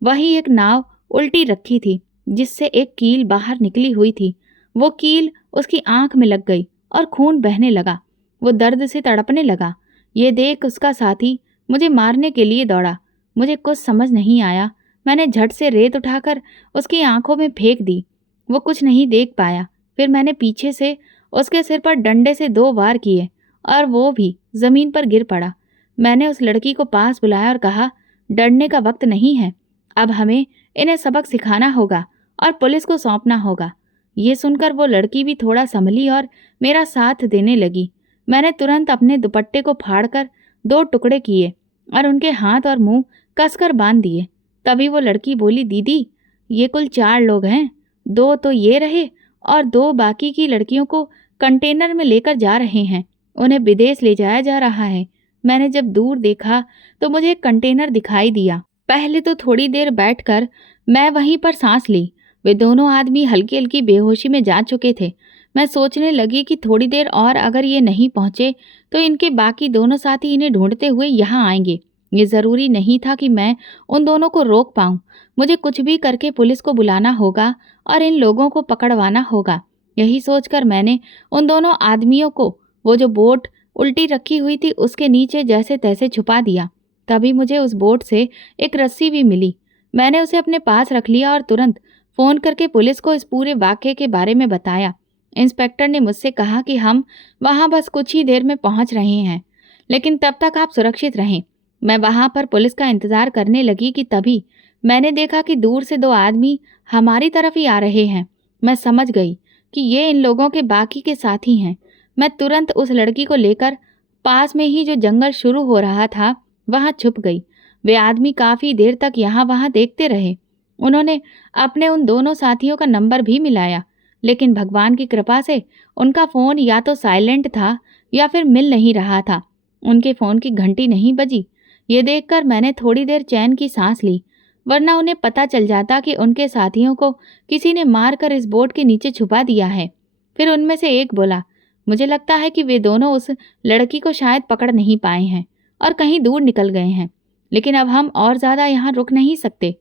वहीं एक नाव उल्टी रखी थी, जिससे एक कील बाहर निकली हुई थी। वो कील उसकी आंख में लग गई और खून बहने लगा। वो दर्द से तड़पने लगा। ये देख उसका साथी मुझे मारने के लिए दौड़ा। मुझे कुछ समझ नहीं आया। मैंने झट से रेत उठाकर उसकी आंखों में फेंक दी। वो कुछ नहीं देख पाया। फिर मैंने पीछे से उसके सिर पर डंडे से 2 वार किए और वो भी जमीन पर गिर पड़ा। मैंने उस लड़की को पास बुलाया और कहा, डरने का वक्त नहीं है, अब हमें इन्हें सबक सिखाना होगा और पुलिस को सौंपना होगा। ये सुनकर वो लड़की भी थोड़ा संभली और मेरा साथ देने लगी। मैंने तुरंत अपने दुपट्टे को फाड़कर 2 टुकड़े किए और उनके हाथ और मुंह कसकर बांध दिए। तभी वो लड़की बोली, दीदी ये कुल 4 लोग हैं, 2 तो ये रहे और 2 बाकी की लड़कियों को कंटेनर में लेकर जा रहे हैं। उन्हें विदेश ले जाया जा रहा है। मैंने जब दूर देखा तो मुझे एक कंटेनर दिखाई दिया। पहले तो थोड़ी देर बैठकर मैं वहीं पर सांस ली। वे दोनों आदमी हल्की हल्की बेहोशी में जा चुके थे। मैं सोचने लगी कि थोड़ी देर और अगर ये नहीं पहुंचे तो इनके बाकी दोनों साथी इन्हें ढूंढते हुए यहाँ आएंगे। ये ज़रूरी नहीं था कि मैं उन दोनों को रोक पाऊँ। मुझे कुछ भी करके पुलिस को बुलाना होगा और इन लोगों को पकड़वाना होगा। यही सोचकर मैंने उन दोनों आदमियों को वो जो बोट उल्टी रखी हुई थी उसके नीचे जैसे तैसे छुपा दिया। तभी मुझे उस बोट से एक रस्सी भी मिली। मैंने उसे अपने पास रख लिया और तुरंत फ़ोन करके पुलिस को इस पूरे वाक़ये के बारे में बताया। इंस्पेक्टर ने मुझसे कहा कि हम वहाँ बस कुछ ही देर में पहुँच रहे हैं, लेकिन तब तक आप सुरक्षित रहें। मैं वहां पर पुलिस का इंतजार करने लगी कि तभी मैंने देखा कि दूर से 2 आदमी हमारी तरफ ही आ रहे हैं। मैं समझ गई कि ये इन लोगों के बाकी के साथी हैं। मैं तुरंत उस लड़की को लेकर पास में ही जो जंगल शुरू हो रहा था वहां छुप गई। वे आदमी काफी देर तक यहाँ वहां देखते रहे। उन्होंने अपने उन दोनों साथियों का नंबर भी मिलाया, लेकिन भगवान की कृपा से उनका फोन या तो साइलेंट था या फिर मिल नहीं रहा था। उनके फोन की घंटी नहीं बजी। ये देखकर मैंने थोड़ी देर चैन की सांस ली, वरना उन्हें पता चल जाता कि उनके साथियों को किसी ने मारकर इस बोट के नीचे छुपा दिया है। फिर उनमें से एक बोला, मुझे लगता है कि वे दोनों उस लड़की को शायद पकड़ नहीं पाए हैं और कहीं दूर निकल गए हैं। लेकिन अब हम और ज़्यादा यहाँ रुक नहीं सकते,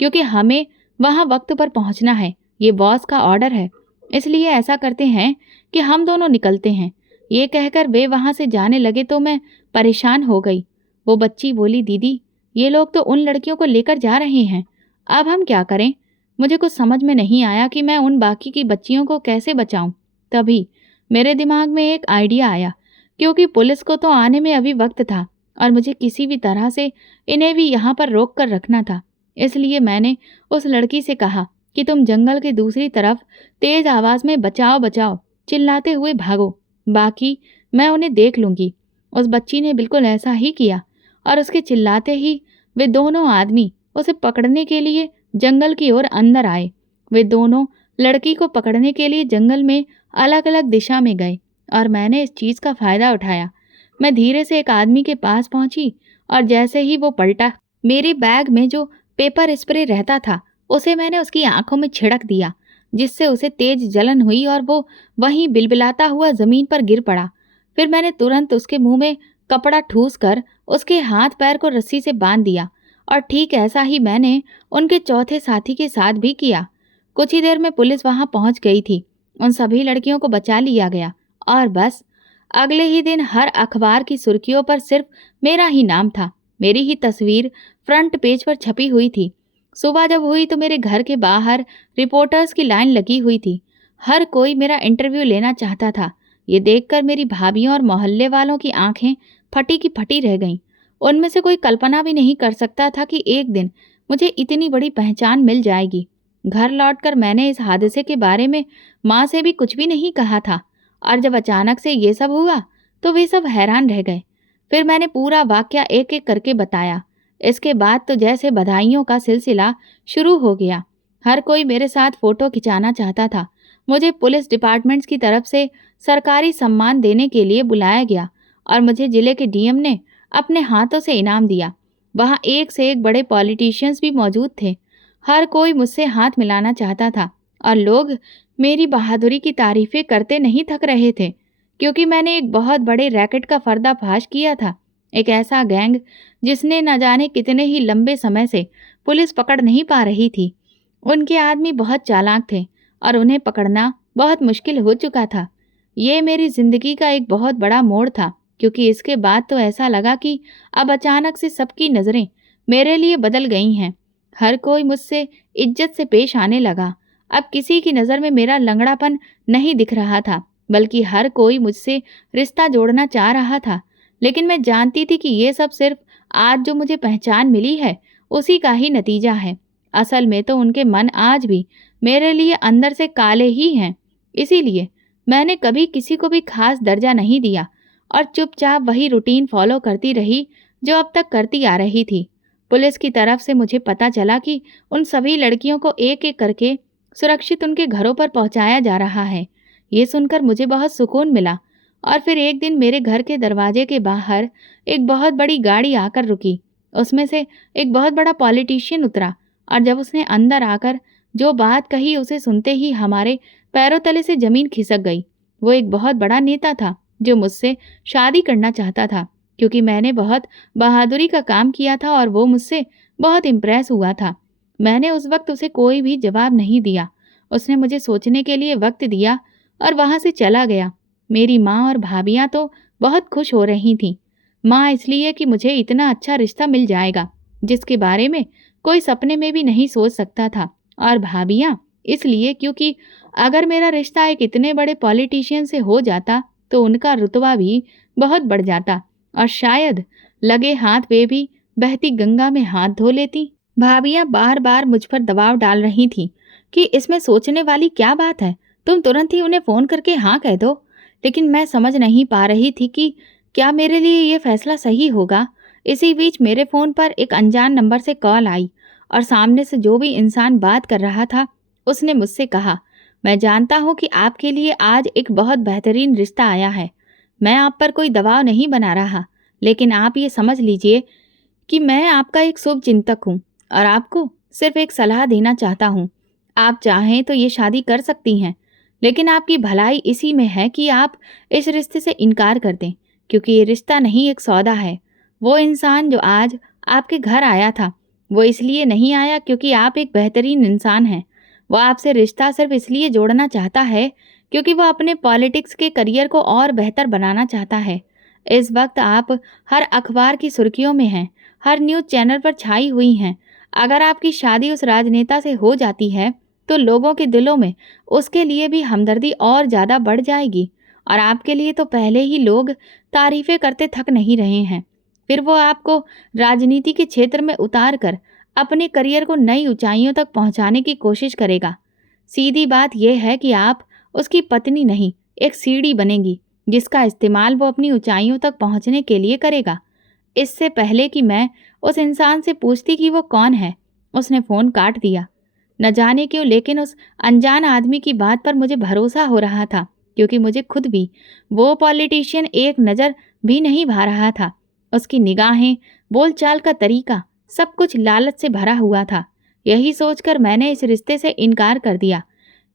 क्योंकि हमें वहाँ वक्त पर पहुँचना है। ये बॉस का ऑर्डर है। इसलिए ऐसा करते हैं कि हम दोनों निकलते हैं। ये कहकर वे वहाँ से जाने लगे तो मैं परेशान हो गई। वो बच्ची बोली, दीदी, ये लोग तो उन लड़कियों को लेकर जा रहे हैं। अब हम क्या करें? मुझे कुछ समझ में नहीं आया कि मैं उन बाकी की बच्चियों को कैसे बचाऊं। तभी मेरे दिमाग में एक आइडिया आया, क्योंकि पुलिस को तो आने में अभी वक्त था और मुझे किसी भी तरह से इन्हें भी यहाँ पर रोक कर रखना था। इसलिए मैंने उस लड़की से कहा कि तुम जंगल के दूसरी तरफ तेज आवाज में बचाओ बचाओ चिल्लाते हुए भागो, बाकी मैं उन्हें देख लूंगी। उस बच्ची ने बिल्कुल ऐसा ही किया और उसके चिल्लाते ही वे दोनों आदमी उसे पकड़ने के लिए जंगल की ओर अंदर आए। वे दोनों लड़की को पकड़ने के लिए जंगल में अलग अलग दिशा में गए और मैंने इस चीज़ का फ़ायदा उठाया। मैं धीरे से एक आदमी के पास पहुंची और जैसे ही वो पलटा, मेरे बैग में जो पेपर स्प्रे रहता था उसे मैंने उसकी आंखों में छिड़क दिया, जिससे उसे तेज जलन हुई और वो वहीं बिलबिलाता हुआ ज़मीन पर गिर पड़ा। फिर मैंने तुरंत उसके मुंह में कपड़ा ठूस कर उसके हाथ पैर को रस्सी से बांध दिया और ठीक ऐसा ही मैंने उनके चौथे साथी के साथ भी किया। कुछ ही देर में पुलिस वहां पहुंच गई थी। उन सभी लड़कियों को बचा लिया गया और बस अगले ही दिन हर अखबार की सुर्खियों पर सिर्फ मेरा ही नाम था। मेरी ही तस्वीर फ्रंट पेज पर छपी हुई थी। सुबह जब हुई तो मेरे घर के बाहर रिपोर्टर्स की लाइन लगी हुई थी। हर कोई मेरा इंटरव्यू लेना चाहता था। ये देखकर मेरी भाभीयों और मोहल्ले वालों की आंखें फटी की फटी रह गईं। उनमें से कोई कल्पना भी नहीं कर सकता था कि एक दिन मुझे इतनी बड़ी पहचान मिल जाएगी। घर लौटकर मैंने इस हादसे के बारे में माँ से भी कुछ भी नहीं कहा था और जब अचानक से ये सब हुआ तो वे सब हैरान रह गए। फिर मैंने पूरा वाकया एक एक करके बताया। इसके बाद तो जैसे बधाइयों का सिलसिला शुरू हो गया। हर कोई मेरे साथ फ़ोटो खिंचाना चाहता था। मुझे पुलिस डिपार्टमेंट्स की तरफ से सरकारी सम्मान देने के लिए बुलाया गया और मुझे जिले के डीएम ने अपने हाथों से इनाम दिया। वहाँ एक से एक बड़े पॉलिटिशियंस भी मौजूद थे। हर कोई मुझसे हाथ मिलाना चाहता था और लोग मेरी बहादुरी की तारीफ़ें करते नहीं थक रहे थे, क्योंकि मैंने एक बहुत बड़े रैकेट का पर्दाफाश किया था। एक ऐसा गैंग जिसने न जाने कितने ही लंबे समय से पुलिस पकड़ नहीं पा रही थी। उनके आदमी बहुत चालाक थे और उन्हें पकड़ना बहुत मुश्किल हो चुका था। ये मेरी ज़िंदगी का एक बहुत बड़ा मोड़ था, क्योंकि इसके बाद तो ऐसा लगा कि अब अचानक से सबकी नज़रें मेरे लिए बदल गई हैं। हर कोई मुझसे इज्जत से पेश आने लगा। अब किसी की नज़र में मेरा लंगड़ापन नहीं दिख रहा था, बल्कि हर कोई मुझसे रिश्ता जोड़ना चाह रहा था। लेकिन मैं जानती थी कि ये सब सिर्फ आज जो मुझे पहचान मिली है उसी का ही नतीजा है। असल में तो उनके मन आज भी मेरे लिए अंदर से काले ही हैं। इसीलिए मैंने कभी किसी को भी खास दर्जा नहीं दिया और चुपचाप वही रूटीन फॉलो करती रही जो अब तक करती आ रही थी। पुलिस की तरफ से मुझे पता चला कि उन सभी लड़कियों को एक एक करके सुरक्षित उनके घरों पर पहुंचाया जा रहा है। ये सुनकर मुझे बहुत सुकून मिला। और फिर एक दिन मेरे घर के दरवाजे के बाहर एक बहुत बड़ी गाड़ी आकर रुकी। उसमें से एक बहुत बड़ा पॉलिटिशियन उतरा और जब उसने अंदर आकर जो बात कही उसे सुनते ही हमारे पैरों तले से ज़मीन खिसक गई। वो एक बहुत बड़ा नेता था जो मुझसे शादी करना चाहता था, क्योंकि मैंने बहुत बहादुरी का काम किया था और वो मुझसे बहुत इम्प्रेस हुआ था। मैंने उस वक्त उसे कोई भी जवाब नहीं दिया। उसने मुझे सोचने के लिए वक्त दिया और वहाँ से चला गया। मेरी माँ और भाभियाँ तो बहुत खुश हो रही थीं। माँ इसलिए कि मुझे इतना अच्छा रिश्ता मिल जाएगा जिसके बारे में कोई सपने में भी नहीं सोच सकता था, और भाभियाँ इसलिए क्योंकि अगर मेरा रिश्ता एक इतने बड़े पॉलिटिशियन से हो जाता तो उनका रुतबा भी बहुत बढ़ जाता और शायद लगे हाथ वे भी बहती गंगा में हाथ धो लेती। भाभियां बार बार मुझ पर दबाव डाल रही थीं कि इसमें सोचने वाली क्या बात है, तुम तुरंत ही उन्हें फ़ोन करके हाँ कह दो। लेकिन मैं समझ नहीं पा रही थी कि क्या मेरे लिए ये फैसला सही होगा। इसी बीच मेरे फ़ोन पर एक अनजान नंबर से कॉल आई और सामने से जो भी इंसान बात कर रहा था उसने मुझसे कहा, मैं जानता हूँ कि आपके लिए आज एक बहुत बेहतरीन रिश्ता आया है। मैं आप पर कोई दबाव नहीं बना रहा, लेकिन आप ये समझ लीजिए कि मैं आपका एक शुभ चिंतक हूँ और आपको सिर्फ एक सलाह देना चाहता हूँ। आप चाहें तो ये शादी कर सकती हैं, लेकिन आपकी भलाई इसी में है कि आप इस रिश्ते से इनकार कर दें, क्योंकि ये रिश्ता नहीं एक सौदा है। वो इंसान जो आज आपके घर आया था, वो इसलिए नहीं आया क्योंकि आप एक बेहतरीन इंसान हैं। वो आपसे रिश्ता सिर्फ इसलिए जोड़ना चाहता है क्योंकि वो अपने पॉलिटिक्स के करियर को और बेहतर बनाना चाहता है। इस वक्त आप हर अखबार की सुर्खियों में हैं, हर न्यूज़ चैनल पर छाई हुई हैं। अगर आपकी शादी उस राजनेता से हो जाती है तो लोगों के दिलों में उसके लिए भी हमदर्दी और ज़्यादा बढ़ जाएगी और आपके लिए तो पहले ही लोग तारीफ़ें करते थक नहीं रहे हैं। फिर वो आपको राजनीति के क्षेत्र में उतार कर अपने करियर को नई ऊंचाइयों तक पहुंचाने की कोशिश करेगा। सीधी बात यह है कि आप उसकी पत्नी नहीं, एक सीढ़ी बनेगी जिसका इस्तेमाल वो अपनी ऊंचाइयों तक पहुंचने के लिए करेगा। इससे पहले कि मैं उस इंसान से पूछती कि वो कौन है, उसने फ़ोन काट दिया। न जाने क्यों, लेकिन उस अनजान आदमी की बात पर मुझे भरोसा हो रहा था, क्योंकि मुझे खुद भी वो पॉलिटिशियन एक नज़र भी नहीं भा रहा था। उसकी निगाहें, बोलचाल का तरीका, सब कुछ लालच से भरा हुआ था। यही सोचकर मैंने इस रिश्ते से इनकार कर दिया।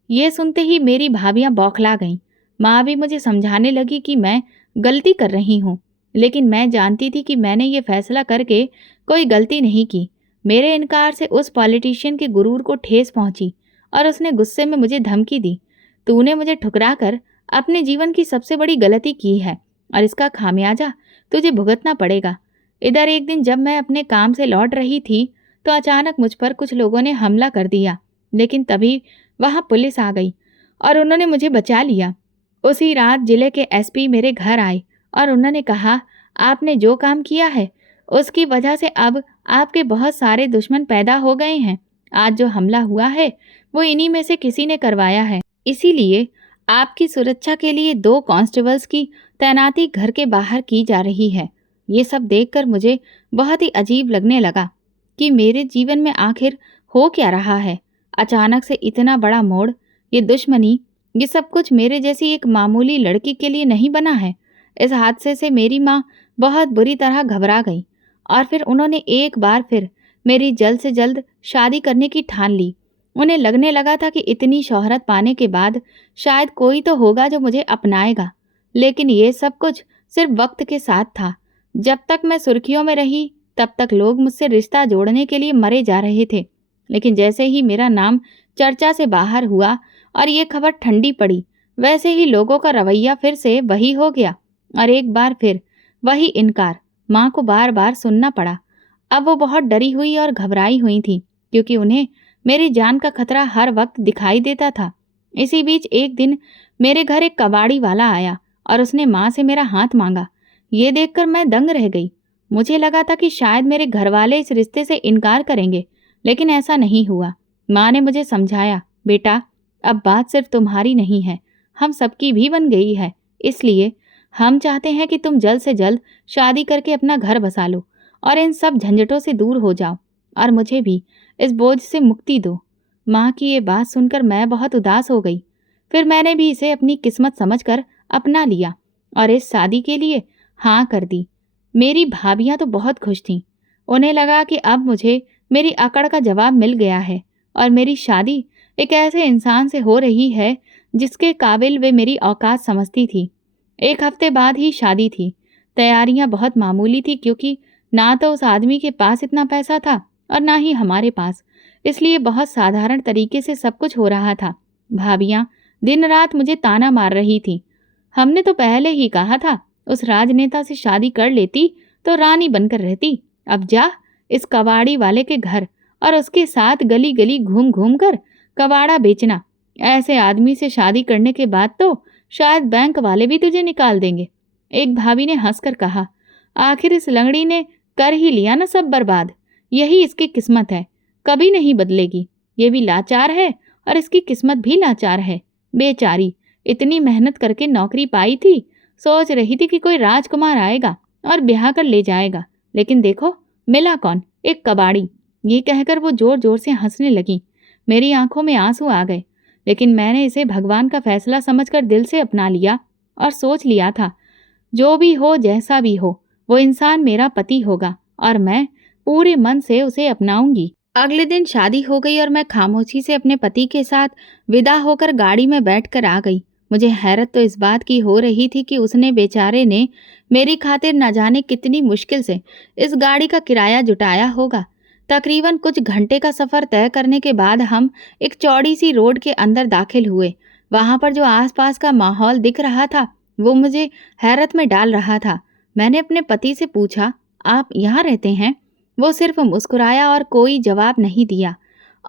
ये सुनते ही मेरी भाभियां बौखला गईं। माँ भी मुझे समझाने लगी कि मैं गलती कर रही हूँ, लेकिन मैं जानती थी कि मैंने ये फैसला करके कोई गलती नहीं की। मेरे इनकार से उस पॉलिटिशियन के गुरूर को ठेस पहुंची और उसने गुस्से में मुझे धमकी दी, तूने मुझे ठुकरा कर अपने जीवन की सबसे बड़ी गलती की है और इसका खामियाजा तुझे भुगतना पड़ेगा। इधर एक दिन जब मैं अपने काम से लौट रही थी तो अचानक मुझ पर कुछ लोगों ने हमला कर दिया, लेकिन तभी वहाँ पुलिस आ गई और उन्होंने मुझे बचा लिया। उसी रात जिले के एसपी मेरे घर आए और उन्होंने कहा, आपने जो काम किया है उसकी वजह से अब आपके बहुत सारे दुश्मन पैदा हो गए हैं। आज जो हमला हुआ है वो इन्हीं में से किसी ने करवाया है, इसीलिए आपकी सुरक्षा के लिए 2 कांस्टेबल्स की तैनाती घर के बाहर की जा रही है। ये सब देखकर मुझे बहुत ही अजीब लगने लगा कि मेरे जीवन में आखिर हो क्या रहा है। अचानक से इतना बड़ा मोड़, ये दुश्मनी, ये सब कुछ मेरे जैसी एक मामूली लड़की के लिए नहीं बना है। इस हादसे से मेरी माँ बहुत बुरी तरह घबरा गई और फिर उन्होंने एक बार फिर मेरी जल्द से जल्द शादी करने की ठान ली। उन्हें लगने लगा था कि इतनी शोहरत पाने के बाद शायद कोई तो होगा जो मुझे अपनाएगा, लेकिन ये सब कुछ सिर्फ वक्त के साथ था। जब तक मैं सुर्खियों में रही तब तक लोग मुझसे रिश्ता जोड़ने के लिए मरे जा रहे थे, लेकिन जैसे ही मेरा नाम चर्चा से बाहर हुआ और ये खबर ठंडी पड़ी, वैसे ही लोगों का रवैया फिर से वही हो गया और एक बार फिर वही इनकार माँ को बार बार सुनना पड़ा। अब वो बहुत डरी हुई और घबराई हुई थी, क्योंकि उन्हें मेरी जान का खतरा हर वक्त दिखाई देता था। इसी बीच एक दिन मेरे घर एक कबाड़ी वाला आया और उसने माँ से मेरा हाथ मांगा। ये देखकर मैं दंग रह गई। मुझे लगा था कि शायद मेरे घर वाले इस रिश्ते से इनकार करेंगे, लेकिन ऐसा नहीं हुआ। माँ ने मुझे समझाया, बेटा अब बात सिर्फ तुम्हारी नहीं है, हम सबकी भी बन गई है, इसलिए हम चाहते हैं कि तुम जल्द से जल्द शादी करके अपना घर बसा लो और इन सब झंझटों से दूर हो जाओ और मुझे भी इस बोझ से मुक्ति दो। माँ की ये बात सुनकर मैं बहुत उदास हो गई। फिर मैंने भी इसे अपनी किस्मत समझकर अपना लिया और इस शादी के लिए हाँ कर दी। मेरी भाभियाँ तो बहुत खुश थीं। उन्हें लगा कि अब मुझे मेरी अकड़ का जवाब मिल गया है और मेरी शादी एक ऐसे इंसान से हो रही है जिसके काबिल वे मेरी औकात समझती थी। 1 हफ्ते बाद ही शादी थी। तैयारियां बहुत मामूली थी, क्योंकि ना तो उस आदमी के पास इतना पैसा था और ना ही हमारे पास, इसलिए बहुत साधारण तरीके से सब कुछ हो रहा था। भाभियां दिन रात मुझे ताना मार रही थी। हमने तो पहले ही कहा था, उस राजनेता से शादी कर लेती तो रानी बनकर रहती। अब जा इस कबाड़ी वाले के घर और उसके साथ गली गली घूम घूम कर कबाड़ा बेचना। ऐसे आदमी से शादी करने के बाद तो शायद बैंक वाले भी तुझे निकाल देंगे। एक भाभी ने हंसकर कहा, आखिर इस लंगड़ी ने कर ही लिया ना सब बर्बाद। यही इसकी किस्मत है, कभी नहीं बदलेगी। ये भी लाचार है और इसकी किस्मत भी लाचार है। बेचारी इतनी मेहनत करके नौकरी पाई थी, सोच रही थी कि कोई राजकुमार आएगा और ब्याह कर ले जाएगा, लेकिन देखो मिला कौन, एक कबाड़ी। ये कहकर वो जोर जोर से हंसने लगी। मेरी आंखों में आंसू आ गए, लेकिन मैंने इसे भगवान का फैसला समझकर दिल से अपना लिया और सोच लिया था, जो भी हो जैसा भी हो, वो इंसान मेरा पति होगा और मैं पूरे मन से उसे अपनाऊंगी। अगले दिन शादी हो गई और मैं खामोशी से अपने पति के साथ विदा होकर गाड़ी में बैठकर आ गई। मुझे हैरत तो इस बात की हो रही थी कि उसने बेचारे ने मेरी खातिर न जाने कितनी मुश्किल से इस गाड़ी का किराया जुटाया होगा। तकरीबन कुछ घंटे का सफ़र तय करने के बाद हम एक चौड़ी सी रोड के अंदर दाखिल हुए। वहाँ पर जो आसपास का माहौल दिख रहा था वो मुझे हैरत में डाल रहा था। मैंने अपने पति से पूछा, आप यहाँ रहते हैं? वो सिर्फ मुस्कुराया और कोई जवाब नहीं दिया।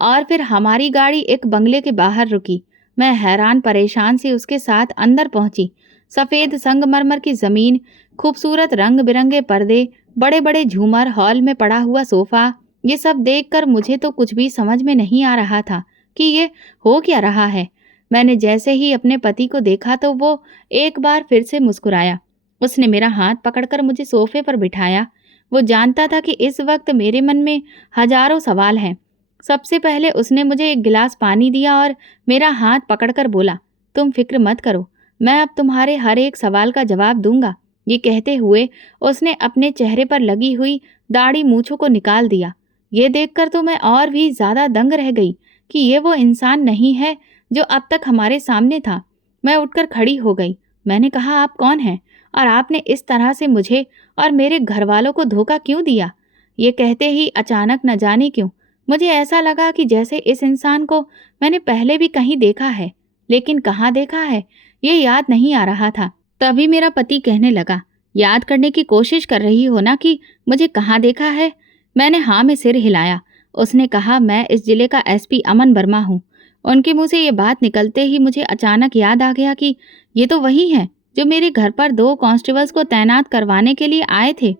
और फिर हमारी गाड़ी एक बंगले के बाहर रुकी। मैं हैरान परेशान से उसके साथ अंदर पहुंची। सफ़ेद संगमरमर की ज़मीन, खूबसूरत रंग बिरंगे पर्दे, बड़े बड़े झूमर, हॉल में पड़ा हुआ सोफ़ा, ये सब देखकर मुझे तो कुछ भी समझ में नहीं आ रहा था कि ये हो क्या रहा है। मैंने जैसे ही अपने पति को देखा तो वो एक बार फिर से मुस्कुराया। उसने मेरा हाथ पकड़कर मुझे सोफे पर बिठाया। वो जानता था कि इस वक्त मेरे मन में हजारों सवाल हैं। सबसे पहले उसने मुझे एक गिलास पानी दिया और मेरा हाथ पकड़कर बोला, तुम फिक्र मत करो, मैं अब तुम्हारे हर एक सवाल का जवाब दूंगा। ये कहते हुए उसने अपने चेहरे पर लगी हुई दाढ़ी मूंछों को निकाल दिया। ये देखकर तो मैं और भी ज्यादा दंग रह गई कि ये वो इंसान नहीं है जो अब तक हमारे सामने था। मैं उठकर खड़ी हो गई। मैंने कहा, आप कौन हैं और आपने इस तरह से मुझे और मेरे घर वालों को धोखा क्यों दिया? ये कहते ही अचानक न जाने क्यों मुझे ऐसा लगा कि जैसे इस इंसान को मैंने पहले भी कहीं देखा है, लेकिन कहाँ देखा है ये याद नहीं आ रहा था। तभी मेरा पति कहने लगा, याद करने की कोशिश कर रही हो ना कि मुझे कहाँ देखा है? मैंने हाँ में सिर हिलाया। उसने कहा, मैं इस जिले का एसपी अमन वर्मा हूँ। उनके मुंह से ये बात निकलते ही मुझे अचानक याद आ गया कि ये तो वही है जो मेरे घर पर 2 कांस्टेबल्स को तैनात करवाने के लिए आए थे।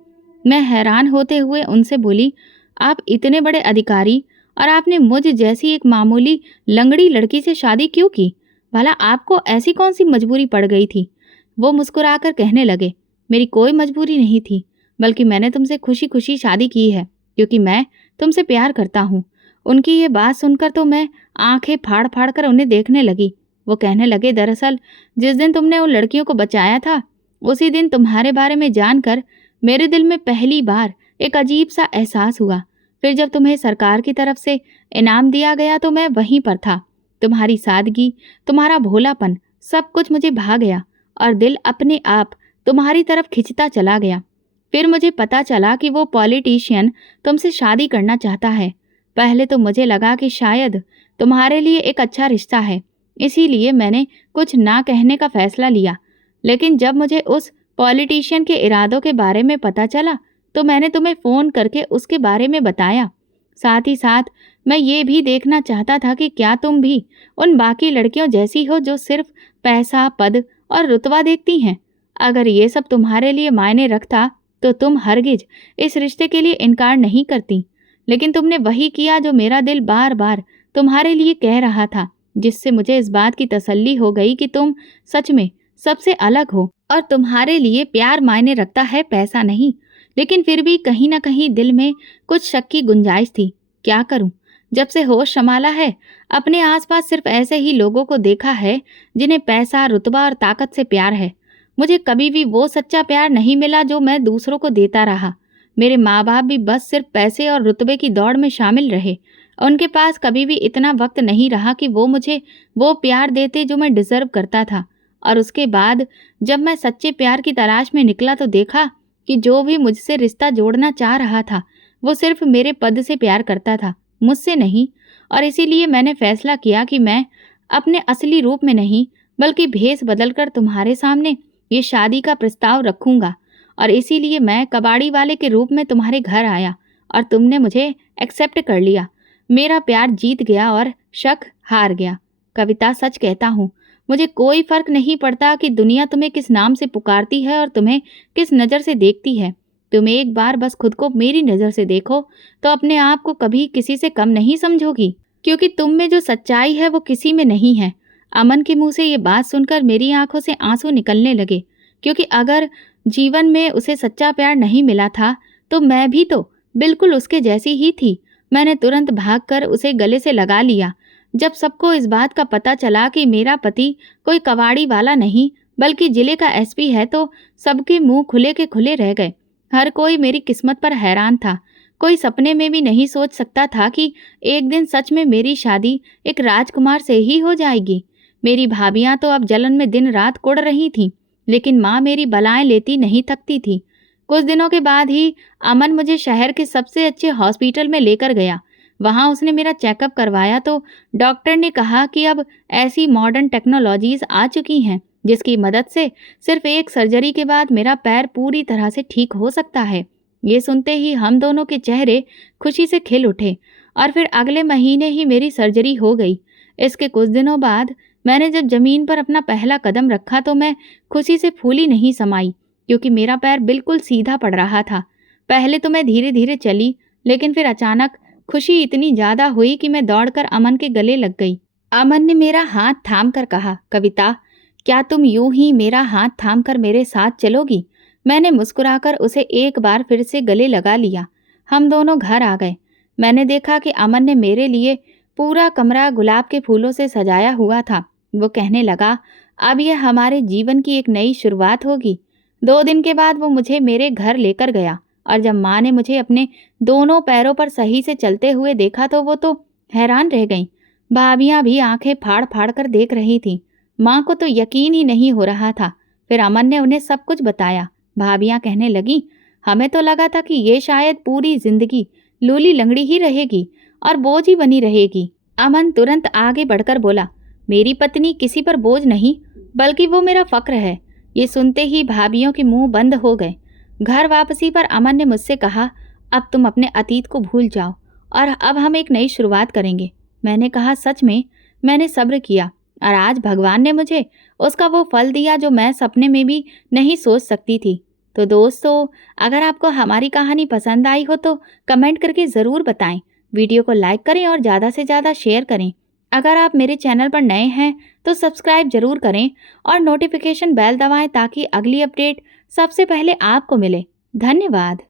मैं हैरान होते हुए उनसे बोली, आप इतने बड़े अधिकारी और आपने मुझ जैसी एक मामूली लंगड़ी लड़की से शादी क्यों की? भला आपको ऐसी कौन सी मजबूरी पड़ गई थी? वो मुस्कुराकर कहने लगे, मेरी कोई मजबूरी नहीं थी, बल्कि मैंने तुमसे खुशी खुशी शादी की है क्योंकि मैं तुमसे प्यार करता हूँ। उनकी ये बात सुनकर तो मैं आंखें फाड़ फाड़ कर उन्हें देखने लगी। वो कहने लगे, दरअसल जिस दिन तुमने उन लड़कियों को बचाया था उसी दिन तुम्हारे बारे में जानकर मेरे दिल में पहली बार एक अजीब सा एहसास हुआ। फिर जब तुम्हें सरकार की तरफ से इनाम दिया गया तो मैं वहीं पर था। तुम्हारी सादगी, तुम्हारा भोलापन, सब कुछ मुझे भा गया और दिल अपने आप तुम्हारी तरफ खिंचता चला गया। फिर मुझे पता चला कि वो पॉलिटिशियन तुमसे शादी करना चाहता है। पहले तो मुझे लगा कि शायद तुम्हारे लिए एक अच्छा रिश्ता है, इसीलिए मैंने कुछ ना कहने का फैसला लिया। लेकिन जब मुझे उस पॉलिटिशियन के इरादों के बारे में पता चला तो मैंने तुम्हें फ़ोन करके उसके बारे में बताया। साथ ही साथ मैं ये भी देखना चाहता था कि क्या तुम भी उन बाकी लड़कियों जैसी हो जो सिर्फ पैसा, पद और रुतबा देखती हैं। अगर ये सब तुम्हारे लिए मायने रखता तो तुम हरगिज इस रिश्ते के लिए इनकार नहीं करती। लेकिन तुमने वही किया जो मेरा दिल बार बार तुम्हारे लिए कह रहा था, जिससे मुझे इस बात की तसल्ली हो गई कि तुम सच में सबसे अलग हो और तुम्हारे लिए प्यार मायने रखता है, पैसा नहीं। लेकिन फिर भी कहीं ना कहीं दिल में कुछ शक की गुंजाइश थी। क्या करूं? जब से होश संभाला है अपने आसपास सिर्फ ऐसे ही लोगों को देखा है जिन्हें पैसा, रुतबा और ताकत से प्यार है। मुझे कभी भी वो सच्चा प्यार नहीं मिला जो मैं दूसरों को देता रहा। मेरे माँ बाप भी बस सिर्फ पैसे और रुतबे की दौड़ में शामिल रहे। उनके पास कभी भी इतना वक्त नहीं रहा कि वो मुझे वो प्यार देते जो मैं डिजर्व करता था। और उसके बाद जब मैं सच्चे प्यार की तलाश में निकला तो देखा कि जो भी मुझसे रिश्ता जोड़ना चाह रहा था वो सिर्फ मेरे पद से प्यार करता था, मुझसे नहीं। और इसीलिए मैंने फैसला किया कि मैं अपने असली रूप में नहीं बल्कि भेष बदलकर तुम्हारे सामने ये शादी का प्रस्ताव रखूंगा। और इसीलिए मैं कबाड़ी वाले के रूप में तुम्हारे घर आया और तुमने मुझे एक्सेप्ट कर लिया। मेरा प्यार जीत गया और शक हार गया। कविता, सच कहता हूँ, मुझे कोई फर्क नहीं पड़ता कि दुनिया तुम्हें किस नाम से पुकारती है और तुम्हें किस नज़र से देखती है। तुम एक बार बस खुद को मेरी नज़र से देखो तो अपने आप को कभी किसी से कम नहीं समझोगी, क्योंकि तुम में जो सच्चाई है वो किसी में नहीं है। अमन के मुंह से ये बात सुनकर मेरी आंखों से आंसू निकलने लगे, क्योंकि अगर जीवन में उसे सच्चा प्यार नहीं मिला था तो मैं भी तो बिल्कुल उसके जैसी ही थी। मैंने तुरंत भागकर उसे गले से लगा लिया। जब सबको इस बात का पता चला कि मेरा पति कोई कबाड़ी वाला नहीं बल्कि जिले का एसपी है तो सबके मुंह खुले के खुले रह गए। हर कोई मेरी किस्मत पर हैरान था। कोई सपने में भी नहीं सोच सकता था कि एक दिन सच में मेरी शादी एक राजकुमार से ही हो जाएगी। मेरी भाभियां तो अब जलन में दिन रात कुढ़ रही थीं, लेकिन माँ मेरी बलाएं लेती नहीं थकती थी। कुछ दिनों के बाद ही अमन मुझे शहर के सबसे अच्छे हॉस्पिटल में लेकर गया। वहाँ उसने मेरा चेकअप करवाया तो डॉक्टर ने कहा कि अब ऐसी मॉडर्न टेक्नोलॉजीज आ चुकी हैं जिसकी मदद से सिर्फ एक सर्जरी के बाद मेरा पैर पूरी तरह से ठीक हो सकता है। ये सुनते ही हम दोनों के चेहरे खुशी से खिल उठे और फिर अगले महीने ही मेरी सर्जरी हो गई। इसके कुछ दिनों बाद मैंने जब जमीन पर अपना पहला कदम रखा तो मैं खुशी से फूली नहीं समाई, क्योंकि मेरा पैर बिल्कुल सीधा पड़ रहा था। पहले तो मैं धीरे धीरे चली, लेकिन फिर अचानक खुशी इतनी ज़्यादा हुई कि मैं दौड़कर अमन के गले लग गई। अमन ने मेरा हाथ थाम कर कहा, कविता, क्या तुम यूं ही मेरा हाथ थाम कर मेरे साथ चलोगी? मैंने मुस्कुराकर उसे एक बार फिर से गले लगा लिया। हम दोनों घर आ गए। मैंने देखा कि अमन ने मेरे लिए पूरा कमरा गुलाब के फूलों से सजाया हुआ था। वो कहने लगा, अब यह हमारे जीवन की एक नई शुरुआत होगी। 2 दिन के बाद वो मुझे मेरे घर लेकर गया और जब माँ ने मुझे अपने दोनों पैरों पर सही से चलते हुए देखा तो वो तो हैरान रह गईं। भाभियाँ भी आंखें फाड़ फाड़ कर देख रही थीं। माँ को तो यकीन ही नहीं हो रहा था। फिर अमन ने उन्हें सब कुछ बताया। भाभियाँ कहने लगीं, हमें तो लगा था कि ये शायद पूरी जिंदगी लूली लंगड़ी ही रहेगी और बोझ ही बनी रहेगी। अमन तुरंत आगे बढ़कर बोला, मेरी पत्नी किसी पर बोझ नहीं बल्कि वो मेरा फक्र है। ये सुनते ही भाभियों के मुंह बंद हो गए। घर वापसी पर अमन ने मुझसे कहा, अब तुम अपने अतीत को भूल जाओ और अब हम एक नई शुरुआत करेंगे। मैंने कहा, सच में? मैंने सब्र किया और आज भगवान ने मुझे उसका वो फल दिया जो मैं सपने में भी नहीं सोच सकती थी। तो दोस्तों, अगर आपको हमारी कहानी पसंद आई हो तो कमेंट करके ज़रूर बताएं। वीडियो को लाइक करें और ज़्यादा से ज़्यादा शेयर करें। अगर आप मेरे चैनल पर नए हैं तो सब्सक्राइब जरूर करें और नोटिफिकेशन बेल दबाएं ताकि अगली अपडेट सबसे पहले आपको मिले। धन्यवाद।